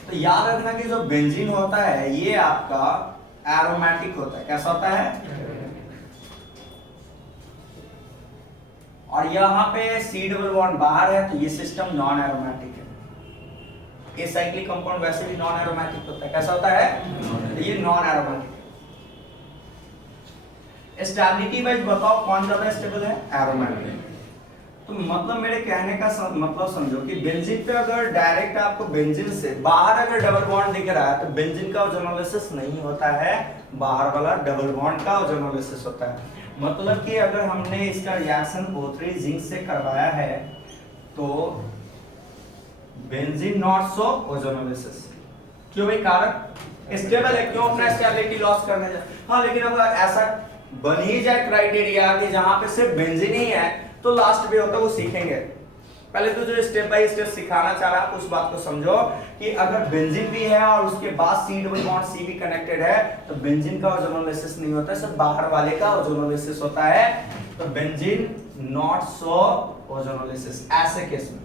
तो याद रखना कि जो बेंजीन होता है ये आपका एरोमेटिक होता है। कैसा होता है? और यहाँ पे C डबल बॉन्ड बाहर है तो ये सिस्टम नॉन एरोमेटिक है। ये साइक्लिक कंपाउंड वैसे भी नॉन एरोमेटिक होता है। कैसा होता है? तो ये नॉन एरोमेटिक है। स्टेबिलिटी वाइज बताओ कौन ज्यादा स्टेबल है? एरोमेटिक। तो मतलब मेरे कहने का मतलब समझो कि बेंजीन पे अगर डायरेक्ट आपको बेंजीन से बाहर अगर डबल बॉन्ड दिख रहा है तो बेंजीन का ओजोनोलिसिस नहीं होता है, बाहर वाला डबल बॉन्ड का ओजोनोलिसिस होता है। मतलब कि अगर हमने इसका रिएक्शन O3 जिंक से करवाया है तो बेंजीन नॉट सो ओजोनोलिसिस। क्यों भाई? कारण स्टेबल है, क्यों अपना स्टेबिलिटी लॉस करने जाए। हाँ, लेकिन अगर ऐसा बन ही जाए क्राइटेरिया कि जहां पे सिर्फ बेंजीन ही है तो लास्ट पे होता है वो सीखेंगे। पहले तो जो स्टेप बाय स्टेप सिखाना चाह रहा है उस बात को समझो कि अगर बेंजीन भी है और उसके बाद C डबल बॉन्ड C भी कनेक्टेड है तो बेंजीन का ओजोनोलिसिस नहीं होता है, सिर्फ बाहर वाले का ओजोनोलिसिस होता है। तो बेंजीन नॉट सो ओजोनोलिसिस ऐसे केस में।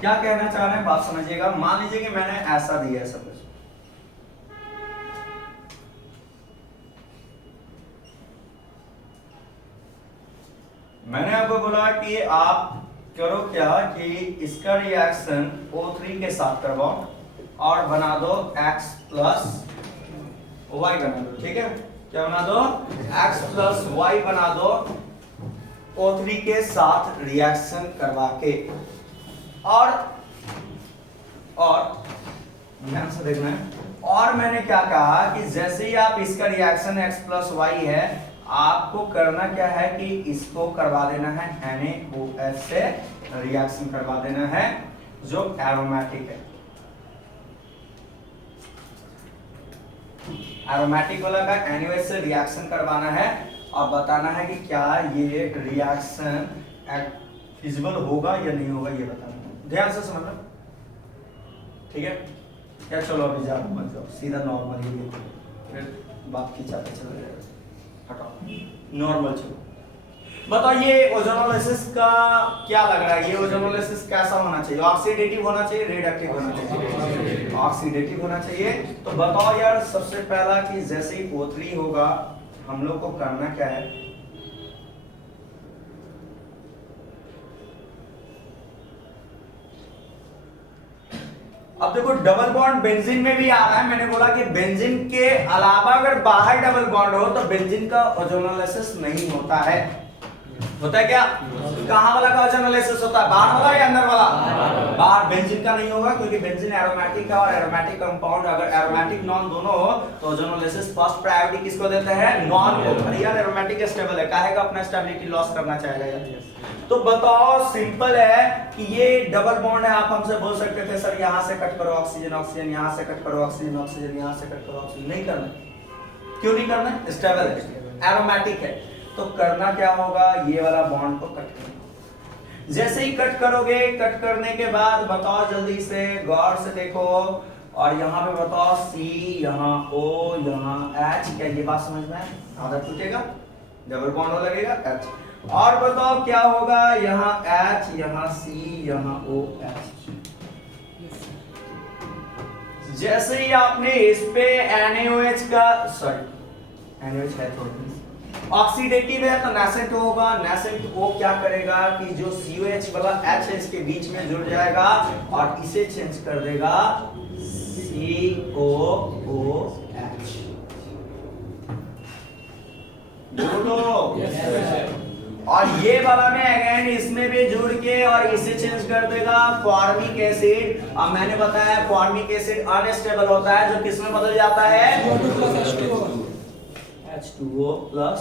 क्या कहना चाह रहे हैं बात समझिएगा। मान लीजिए कि मैंने ऐसा दिया है सब कुछ, मैंने आपको बोला कि आप करो क्या कि इसका रिएक्शन O3 के साथ करवाओ और बना दो X प्लस Y बना दो। ठीक है, क्या बना दो? X प्लस Y बना दो O3 के साथ रिएक्शन करवा के। और ध्यान से देखना है। और मैंने क्या कहा कि जैसे ही आप इसका रिएक्शन X प्लस Y है, आपको करना क्या है कि इसको करवा देना है NaOH से रिएक्शन करवा देना है जो एरोमेटिक है। एरोमेटिक वाला का NaOH से रिएक्शन करवाना है और बताना है कि क्या ये रिएक्शन फिजिबल होगा या नहीं होगा, ये बताना है। ध्यान से समझना, ठीक है? क्या चलो अभी ज्यादा मत जाओ, सीधा नॉर्मल ही फिर बात की चाहते चलो जाएगा। नॉर्मल चलो। बताओ ये ओजोनोलिसिस का क्या लग रहा है? ये ओजोनोलिसिस कैसा होना चाहिए? ऑक्सीडेटिव होना चाहिए, रिडक्टिव होना चाहिए? ऑक्सीडेटिव होना चाहिए। तो बताओ यार सबसे पहला कि जैसे ही O3 होगा हम लोग को करना क्या है? अब देखो डबल बॉन्ड बेंजीन में भी आ रहा है। मैंने बोला कि बेंजीन के अलावा अगर बाहर डबल बॉन्ड हो तो बेंजीन का ओजोनोलिसिस नहीं होता है। होता है क्या? कहां वाला का ओजोनोलिसिस होता है? बाहर वाला या अंदर वाला? बाहर। बेंजीन का नहीं होगा क्योंकि बेंजीन एरोमेटिक है और एरोमेटिक कंपाउंड अगर एरोमेटिक नॉन दोनों हो तो ओजोनोलिसिस फर्स्ट प्रायोरिटी किसको देते हैं? नॉन को। यार एरोमेटिक स्टेबल है, काहेगा अपना स्टेबिलिटी लॉस करना चाहेगा यार। तो बताओ सिंपल है कि ये डबल बॉन्ड है। आप हमसे बोल सकते थे सर यहां से कट करो ऑक्सीजन ऑक्सीजन, यहां से कट करो ऑक्सीजन ऑक्सीजन, यहां से कट करो ऑक्सीजन। नहीं करना। क्यों नहीं करना? स्टेबल है, एरोमेटिक है। तो करना क्या होगा? ये वाला बॉन्ड को कट करना। जैसे ही कट करोगे, कट करने के बाद बताओ जल्दी से गौर से देखो और यहाँ पे बताओ C, यहाँ O, यहाँ H। क्या ये बात समझ में है? आधा टूटेगा, डबल बॉन्ड हो लगेगा H। और बताओ क्या होगा? यहाँ H, यहाँ C, यहाँ OH। जैसे ही आपने इस पे NaOH का NaOH है थोड़ा ऑक्सीडेटिव है तो नेसेंट होगा। नेसेंट O क्या करेगा कि जो COH वाला H है इसके बीच में जुड़ जाएगा और इसे चेंज कर देगा COOH। बोलो। और ये वाला में अगेन इसमें भी जुड़ के और इसे चेंज कर देगा फॉर्मिक एसिड। अब मैंने बताया फॉर्मिक एसिड अनस्टेबल होता है जो किस में बदल जाता है? H2O प्लस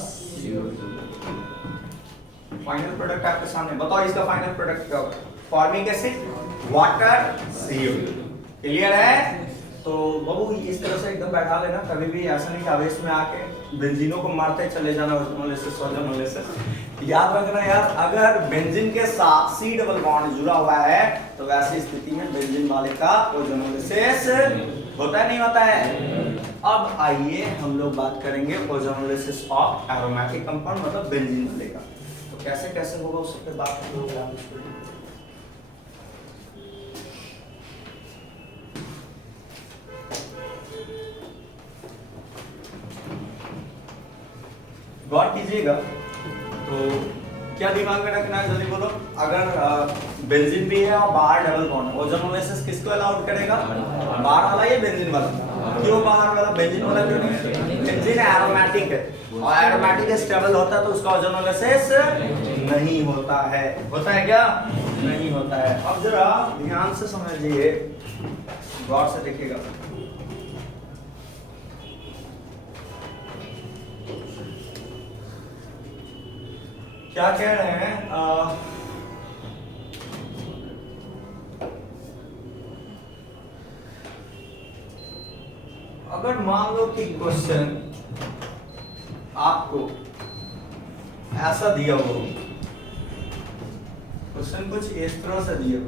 फाइनल प्रोडक्ट आपके सामने। बताओ इसका फाइनल प्रोडक्ट क्या होगा? Formic acid water CO। Clear है? तो बाबू इस तरह से एकदम बैठा लेना, कभी भी ऐसा नहीं कि आवेश में आके बेंजीनों को मारते चले जाना ओजोनोलिसिस। याद रखना यार अगर बेंजीन के साथ C डबल बॉन्ड जुड़ा हुआ है तो वैसी स्थिति में बेंजीन वाले का ओजोनोलिसिस होता है नहीं होता है? अब आइए हम लोग बात करेंगे ओजोनोलिसिस ऑफ एरोमेटिक कंपाउंड मतलब बेंजीन वाले का। तो कैसे कैसे होगा उस पे बात करेंगे। गौर कीजिएगा, तो क्या दिमाग में रखना है, जल्दी बोलो। अगर बेंजीन भी है और बाहर डबल बॉन्ड, ओजोनोलिसिस किसको अलाउड करेगा, बाहर वाला या बेंजीन वाला। क्यों बाहर वाला, बेंजीन वाला क्यों नहीं, बेंजीन एरोमेटिक है और एरोमेटिक स्टेबल होता है तो उसका ओजोनोलिसिस नहीं होता है। होता है क्या, नहीं होता है। अब जरा ध्यान से समझिए, गौर से देखिएगा। क्या कह रहे हैं, अगर मान लो कि क्वेश्चन आपको ऐसा दिया हो, क्वेश्चन कुछ इस तरह से दिया हो,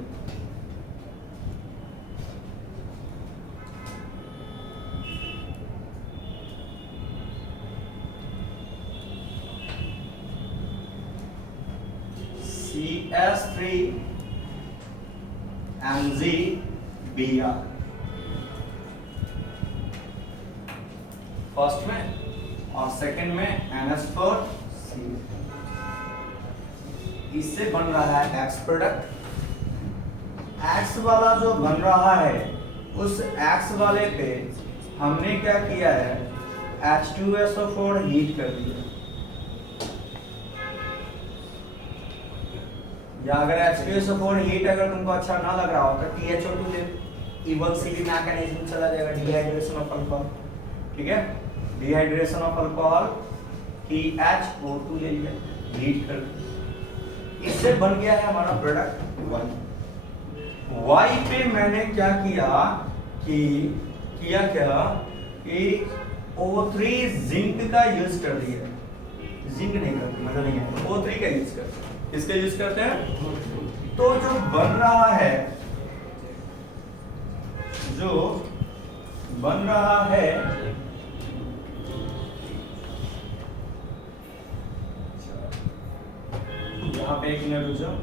CS3 MgBr फर्स्ट में और सेकंड में NH4C। इससे बन रहा है X प्रोडक्ट। X वाला जो बन रहा है उस X वाले पे हमने क्या किया है, H2SO4 हीट कर दिया। या अगर H2SO4 हीट अगर तुमको अच्छा ना लग रहा हो तो THO2 ले, E1CB मैकेनिज्म चला जाएगा, डिहाइड्रेशन ऑफ अल्कोहल। ठीक है, डिहाइड्रेशन ऑफ अल्कोहल THO2 ले लिया, हीट कर दिया, इससे बन गया है हमारा प्रोडक्ट Y। Y पे मैंने क्या किया कि O3 जिंक का यूज कर दिया। जिंक नहीं करते, मजा नहीं है, O3 का यूज करते हैं। किसका यूज करते हैं, तो जो बन रहा है यहाँ पे एक मिनट रुक जाओ।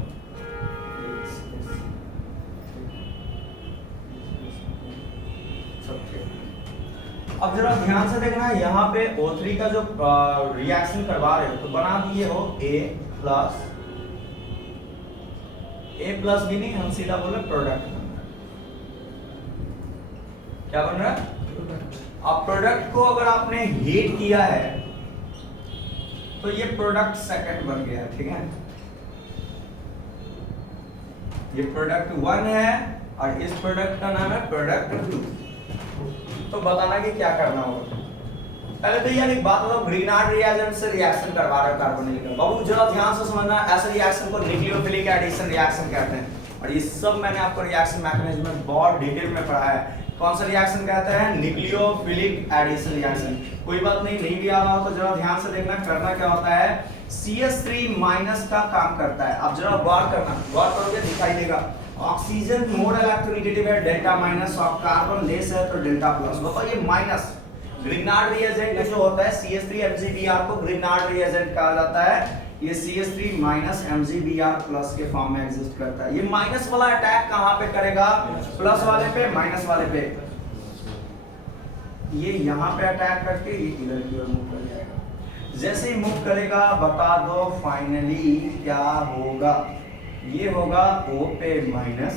अब जरा ध्यान से देखना, यहाँ पे O3 का जो रिएक्शन करवा रहे हो तो बना दिए हो A प्लस भी नहीं, हम सीधा बोले प्रोडक्ट। क्या बन रहा है, अब प्रोडक्ट को अगर आपने हीट किया है तो ये प्रोडक्ट सेकंड बन गया। ठीक है, ये प्रोडक्ट 1 है और इस प्रोडक्ट का नाम है प्रोडक्ट 2। तो बताना कि क्या करना होगा। पहले तो यार एक बात बताओ, ग्रीनार्ड रिएजेंट से रिएक्शन करवा रहे हो कार्बोनिल का, बाबू जरा ध्यान से समझना, ऐसे रिएक्शन को न्यूक्लियोफिलिक एडिशन रिएक्शन कहते हैं। और ये सब मैंने आपको रिएक्शन मैकेनिज्म में बहुत डिटेल में पढ़ाया है। कौन सा रिएक्शन कहते हैं, न्यूक्लियोफिलिक एडिशन रिएक्शन। कोई बात नहीं भी आ रहा हो तो जरा ध्यान से देखना, करना क्या होता है, CS3 माइनस का काम करता है। अब जरा गौर करना, गौर करोगे दिखाई देगा, ऑक्सीजन मोर इलेक्ट्रोनेगेटिव है डेल्टा माइनस और कार्बन लेस है तो डेल्टा प्लस। बताओ ये माइनस ग्रीनार्ड रिएजेंट जो होता है CS3 MgBr को ग्रीनार्ड रिएजेंट कहा जाता है। ये CS3 माइनस MgBr प्लस के फॉर्म में एग्जिस्ट करता है। ये माइनस वाला अटैक कहां पे करेगा, प्लस वाले पे, माइनस वाले पे। ये यहां पे अटैक करके ये इधर की ओर मूव कर जाएगा। जैसे ही मूव करेगा बता दो फाइनली क्या होगा, ये होगा O पे माइनस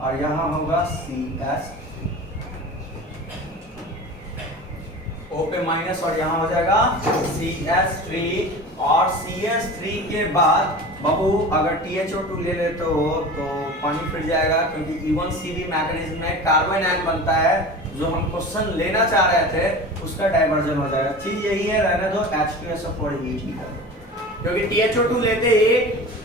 और यहां होगा CS, O पे माइनस और यहाँ हो जाएगा CS3 और CS3 के बाद बाबू अगर THO2 ले लेते हो तो पानी फिर जाएगा, क्योंकि E1CB मैकेनिज्म में कार्बन आयन बनता है। जो हम क्वेश्चन लेना चाह रहे थे उसका डाइवर्जन हो जाएगा। चीज यही है, रहने दो H2SO4 हीट ही कर, क्योंकि THO2 लेते ही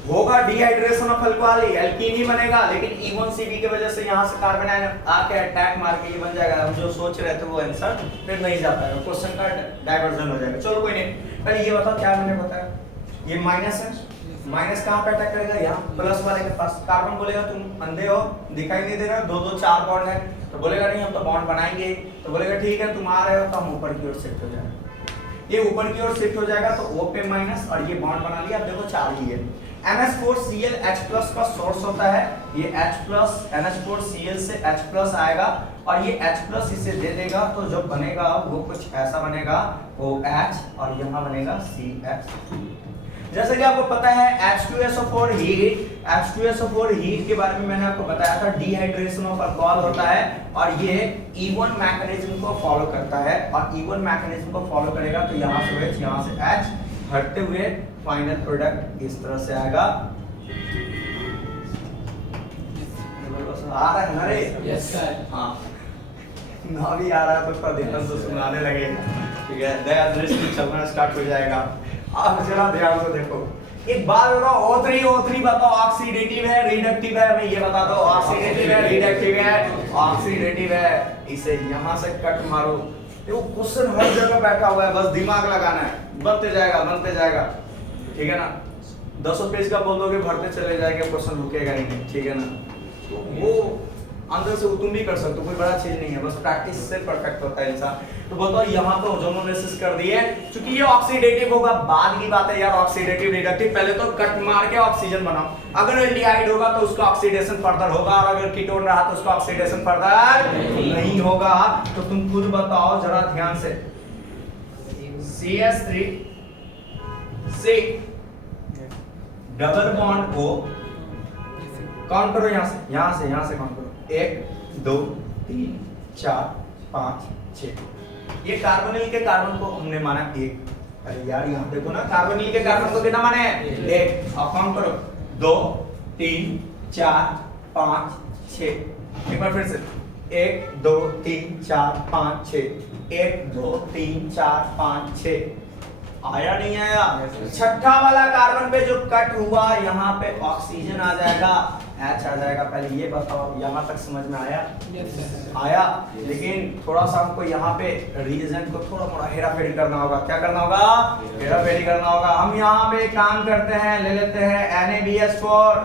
होगा डिहाइड्रेशन ऑफ अल्कोहल, एल्कीन ही बनेगा, लेकिन E1CB की वजह से यहाँ से कार्बन आयन आके अटैक मार के ये बन जाएगा। हम जो सोच रहे थे वो आंसर फिर नहीं जा पाएगा, क्वेश्चन का डाइवर्जन हो जाएगा। चलो कोई नहीं, पहले ये बताओ क्या मैंने बताया, ये माइनस है माइनस कहाँ पे अटैक करेगा? यहाँ प्लस वाले के पास। कार्बन बोलेगा तुम अंधे हो, दिखाई नहीं दे रहा, दो दो चार बॉन्ड है, तो बोलेगा नहीं हम तो बॉन्ड बनाएंगे, तो बोलेगा ठीक है तुम आ रहे हो तो हम ऊपर की ओर शिफ्ट हो जाएगा। ये ऊपर की ओर शिफ्ट हो जाएगा तो O पे माइनस और ये बॉन्ड बना लिया। अब देखो चार ही है। NH4Cl H+ का सोर्स होता है, ये H+ NH4Cl से H+ आएगा और ये H+ इसे दे देगा तो जो बनेगा वो कुछ ऐसा बनेगा, OH और यहाँ बनेगा CH। जैसे कि आपको पता है H2SO4 हीट के बारे में मैंने आपको बताया था, डिहाइड्रेशन ऑफ अल्कोहल होता है और ये E1 मैकेनिज्म को फॉलो करता है और E1 मैकेनिज्म को फॉलो करेगा तो यहाँ से OH यहाँ से H हटते हुए फाइनल प्रोडक्ट इस तरह से आएगा। आ रहा है ना रे? Yes sir. हाँ ना भी आ रहा है तो उसका ध्यान से सुनाने लगेगा, ठीक है? दया दृष्टि चलना स्टार्ट हो जाएगा। अब जरा ध्यान से देखो, एक बात बताओ, O3 बताओ ऑक्सीडेटिव है रिडक्टिव है? मैं ये बता दो, ऑक्सीडेटिव है रिडक्टिव है? ऑक्सीडेटिव है। इसे यहाँ से कट मारो, देखो क्वेश्चन हर जगह बैठा हुआ है, बस दिमाग लगाना है, बनते जाएगा, ठीक है ना? 10 पेज का बोल दोगे भरते चले जाएंगे, क्वेश्चन रुकेगा ही नहीं, ठीक है ना? तो वो अंदर से तुम भी कर सकते हो, कोई बड़ा चीज नहीं है, बस प्रैक्टिस से परफेक्ट होता है इंसान। तो बताओ यहाँ पे ओजोनोलिसिस कर दिए, क्योंकि ये ऑक्सीडेटिव होगा, बाद की बात है यार, ऑक्सीडेटिव रिडक्टिव, पहले तो कट मार के ऑक्सीजन बनाओ। अगर एल्डिहाइड होगा तो उसका ऑक्सीडेशन फर्दर होगा और अगर कीटोन रहा तो उसका ऑक्सीडेशन फर्दर नहीं होगा। तो तुम खुद बताओ जरा ध्यान से, CH3 से डबल बॉन्ड O काउंट करो, यहाँ से काउंट करो, 1 2 3 4 5 6। ये कार्बोनिल के कार्बन को हमने माना 1। अरे यार यहाँ देखो ना, कार्बोनिल के कार्बन को कितना माने? 1। अब काउंट करो, 2 3 4 5 6। एक बार फिर से, 1 2 3 4 5 6, 1 2 3 4 5 6। आया नहीं आया? छठा वाला कार्बन पे जो कट हुआ यहाँ पे ऑक्सीजन आ जाएगा, H आ जाएगा। पहले ये बताओ यहाँ तक समझ में आया? आया। लेकिन थोड़ा सा हमको यहाँ पे रिएजेंट को थोड़ा मोड़ा हेरा फेरी करना होगा। क्या करना होगा? हेरा फेरी करना होगा। हम यहाँ पे काम करते हैं, ले लेते हैं NaBH4,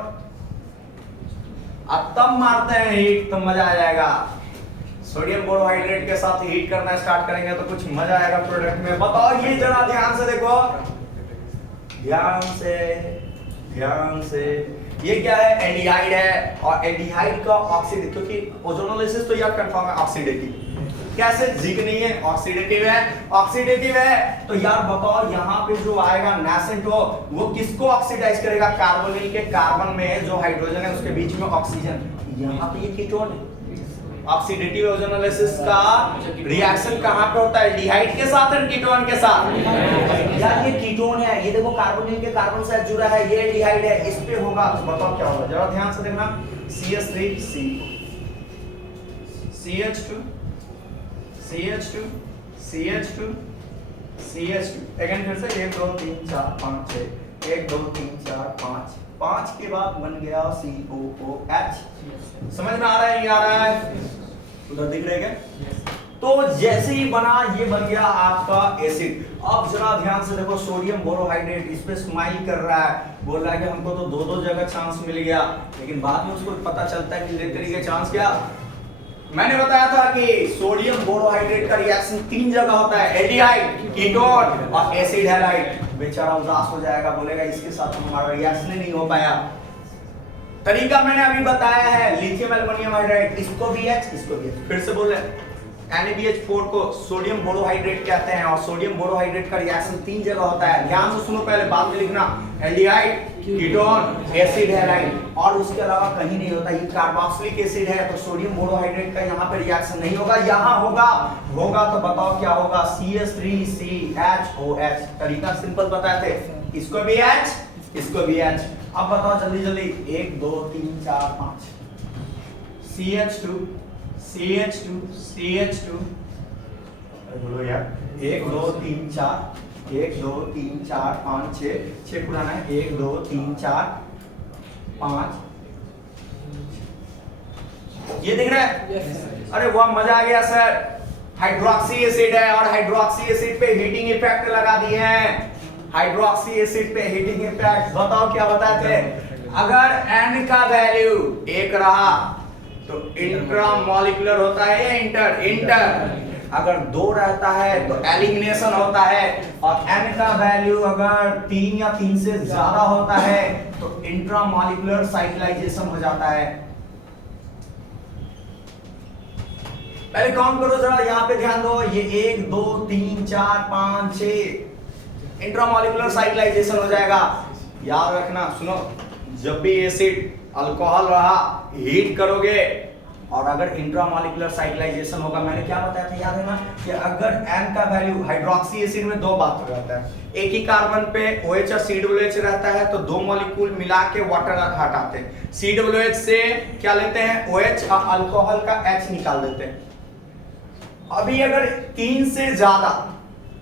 अब तब मारते हैं हीट तो मजा आ जाएगा। सोडियम बोरोहाइड्रेट के साथ हीट करना स्टार्ट करेंगे तो कुछ मजा आएगा प्रोडक्ट में। बताओ ये जरा ध्यान से देखो, ध्यान से ये क्या है? एल्डिहाइड है और एल्डिहाइड का ऑक्सीडेटिव, क्योंकि ओजोनोलिसिस तो यार कंफर्म है ऑक्सीडेटिव, कैसे जिग नहीं है, ऑक्सीडेटिव है। तो यार बताओ यहाँ पे जो आएगा नेसेंट वो किसको ऑक्सीडाइज करेगा? कार्बोनिल के कार्बन में जो हाइड्रोजन है उसके बीच में ऑक्सीजन, यहाँ पे ये कीटोन है। ऑक्सीडेटिव ओजोनोलिसिस का रिएक्शन कहाँ पे होता है? एल्डिहाइड के साथ और कीटोन के साथ। यार ये कीटोन है, ये देखो कार्बोनिल के कार्बन से जुड़ा है, ये एल्डिहाइड है, इस पे होगा तो बताओ क्या होगा? जरा ध्यान से देखना, CH3 CH2 CH2 CH2 CH2। Again फिर से 1 2 3 4 5 6, 1 2 3 4 5, 5 के बाद बन गया COOH। समझ में आ रहा है? नहीं आ रहा है? उधर दिख रहा है क्या? तो जैसे ही बना ये बन गया आपका एसिड। अब जरा ध्यान से देखो, सोडियम बोरोहाइड्रेट इस पे स्माइल कर रहा है, बोल रहा है कि हमको तो दो जगह चांस मिल गया, लेकिन बाद में उसको पता चलता है कि लिटरली के चांस क्या। मैंने बताया था कि सोडियम बोरोहाइड्रेट का रिएक्शन 3 जगह होता है, एल्डिहाइड, कीटोन और एसिड हैलाइड। बेचारा उदास हो जाएगा, बोलेगा इसके साथ हमारा रिएक्शन ही नहीं हो पाया। तरीका मैंने अभी बताया है, लिथियम एल्युमिनियम हाइड्राइड, इसको भी H, इसको भी H। फिर से बोल रहे हैं, NaBH4 को सोडियम बोरोहाइड्रेट कहते हैं और सोडियम बोरोहाइड्रेट का रिएक्शन 3 जगह होता है। ध्यान से सुनो, पहले बाद में लिखना, एल्डिहाइड, कीटोन, एसिड हैलाइड, और उसके अलावा कहीं नहीं होता। ये कार्बोक्सिलिक एसिड है तो सोडियम बोरोहाइड्रेट का यहाँ पे रिएक्शन नहीं होगा, यहाँ होगा तो बताओ क्या होगा? CH3CHOH। तरीका सिंपल बताए थे, इसको भी H, इसको भी H। अब बताओ जल्दी जल्दी, 1 2 3 4 5, CH2 CH2 CH2, बोलो यार, 1 2 3 4, 1 2 3 4 5 6 पुराना है, 1 2 3 4 5। ये दिख रहा है? अरे वाह, मजा आ गया सर। हाइड्रोक्सी एसिड है और हाइड्रोक्सी एसिड पे हीटिंग इफेक्ट लगा दिए हैं। हाइड्रोक्सी एसिड पे हीटिंग इफेक्ट बताओ क्या बताए थे। अगर N का वैल्यू 1 रहा तो इंट्रामॉलिक्यूलर होता है या इंटर इंटर। अगर 2 रहता है तो एलिमिनेशन होता है, और N का वैल्यू अगर 3 या 3 से ज्यादा होता है तो इंट्रामॉलिक्यूलर साइक्लाइजेशन हो जाता है। पहले काउंट करो जरा, यहाँ पे ध्यान दो, ये 1 2 3 4 5 6 इंट्रामॉलिक्यूलर साइक्लाइजेशन हो जाएगा। याद रखना, सुनो, जब भी एसिड अल्कोहल रहा हीट करोगे और अगर इंट्रामॉलिक्यूलर साइक्लाइजेशन होगा, मैंने क्या बताया था याद है ना, कि अगर N का वैल्यू, हाइड्रोक्सी एसिड में 2 बात हो जाता है, एक ही कार्बन पे OH और COOH रहता है तो 2 मॉलिक्यूल मिला के वाटर हटाते हैं, COOH से क्या लेते हैं, OH और अल्कोहल का H निकाल देते हैं। अभी अगर 3 से ज्यादा,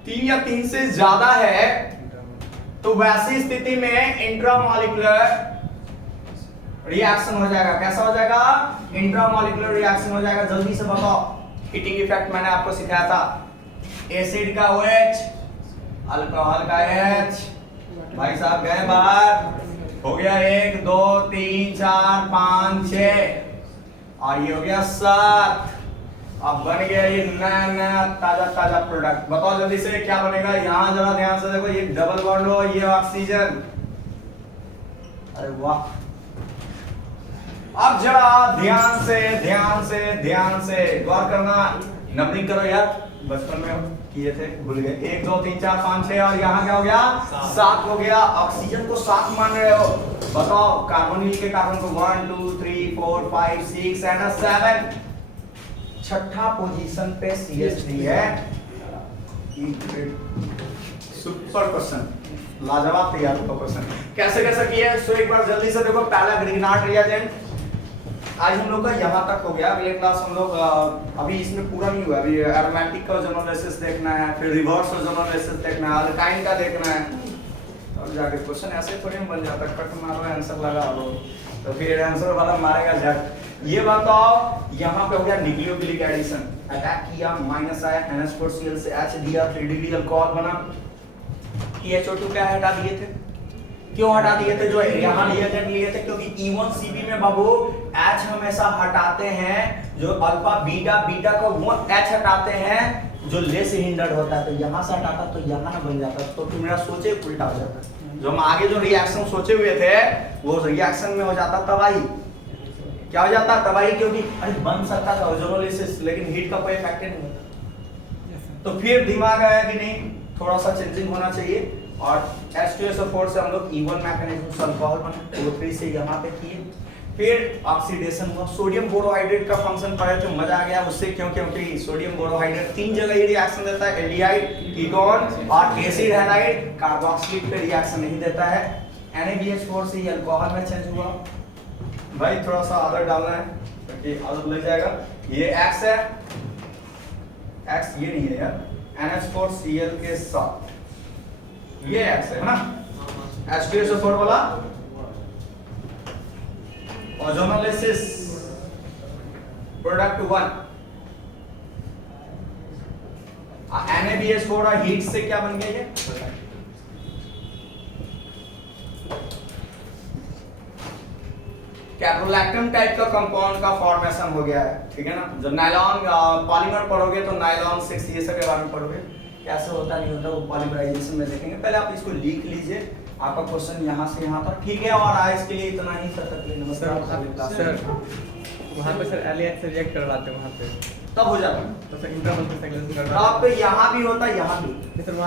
3 या 3 से ज्यादा है तो वैसी स्थिति में इंट्रामॉलिक्यूलर रिएक्शन हो जाएगा। कैसा हो जाएगा, इंट्रामॉलिक्यूलर रिएक्शन हो जाएगा। जल्दी से बताओ, हीटिंग इफेक्ट मैंने आपको सिखाया था, एसिड का OH, अल्कोहल का H, भाई साहब गए बाहर, हो गया 1 2 3 4 5 6 और ये हो गया 7। अब बन गया ये नया नया ताजा ताजा प्रोडक्ट। बताओ जल्दी से क्या बनेगा, यहाँ जरा ध्यान से देखो, ये डबल बॉन्ड हो, ये ऑक्सीजन, अरे वाह। अब जरा ध्यान से गौर करना, नंबरिंग करो यार, बचपन में किए थे भूल गए। 1 2 3 4 5 6 और यहाँ क्या हो गया, 7 हो गया। ऑक्सीजन को 7 मान रहे हो, बताओ कार्बोनिल के कार्बन को 1 2 3 4 5 6 एंड 7, छठा पोजीशन पे CH3 है। सुपर क्वेश्चन, लाजवाब तैयार का क्वेश्चन। कैसे किए, सो एक बार जल्दी से देखो। पहला ग्रिग्नार्ड रिएजेंट, आज हम लोग का यहाँ तक हो गया। अगले क्लास हम लोग अभी इसमें पूरा नहीं हुआ, अभी एरोमेटिक का ओजोनोलाइसिस देखना है, फिर रिवर्स ओजोनोलाइसिस देखना है, अल्काइन का देखना है, और जाके क्वेश्चन ऐसे थोड़ी बन जाता है, कट मारो आंसर लगा लो, तो फिर आंसर वाला मारेगा झट। ये बताओ, यहाँ पे हो गया न्यूक्लियोफिलिक एडिशन, अटैक किया, माइनस आया, NH4Cl से H दिया, 3 अल्कोहल बना, PHO2 क्या हटा दिए थे, क्यों हटा दिए थे, जो यहाँ रिएजेंट लिए थे, क्योंकि E1CP में बाबू H हमेशा हटाते हैं, जो अल्फा बीटा को वो H हटाते हैं जो लेस हिंडर्ड होता है, तो यहाँ से हटाता तो यहाँ ना बन जाता, तो फिर मेरा सोचे उल्टा हो जाता। जो हम आगे जो रिएक्शन सोचे हुए थे वो रिएक्शन में हो जाता तबाही। क्या हो जाता, तबाही, क्योंकि अरे बन सकता था ओजोनोलाइसिस, लेकिन हीट का कोई इफेक्ट नहीं होता। तो फिर दिमाग आया कि नहीं, थोड़ा सा चेंजिंग होना चाहिए, और H2SO4 से हम लोग E1 मैकेनिज्म अल्कोहल बना, O3 से यहाँ पे किए, फिर ऑक्सीडेशन हुआ। सोडियम बोरोहाइड्रेट का फंक्शन पढ़े थे, मजा आ गया उससे, क्योंकि सोडियम बोरोहाइड्रेट 3 जगह ये रिएक्शन देता है, एल्डिहाइड, कीटोन और एसिड हैलाइड, कार्बोक्सिलेट पे रिएक्शन नहीं देता है। NaBH4 से ये अल्कोहल में चेंज हुआ। भाई थोड़ा सा आदर डालना है ताकि आदत लग जाएगा। ये X है, X ये नहीं है यार, NH4Cl के साथ ये X है ना, H2SO4 वाला ओजोनोलाइसिस प्रोडक्ट 1, NaBH4 और हीट से क्या बन गया ये, कैप्रोलैक्टम टाइप का कंपाउंड का फॉर्मेशन हो गया है, ठीक है ना। जब नायलॉन पॉलीमर पढ़ोगे तो नायलॉन 6 ये सब के बारे में पढ़ोगे, कैसे होता नहीं होता वो पॉलीमराइजेशन में देखेंगे। पहले आप इसको लिख लीजिए, आपका क्वेश्चन यहाँ से यहाँ तक, ठीक है। और आज के लिए इतना ही, तब तक के लिए नमस्कार सर। वहाँ पे सर एलिएट से रिएक्ट करवाते हैं, वहाँ पे तब हो जाता है, तो सर इंट्रामॉलिक्यूलर साइक्लाइजेशन करवाते हैं। आप यहाँ भी होता है, यहाँ भी सर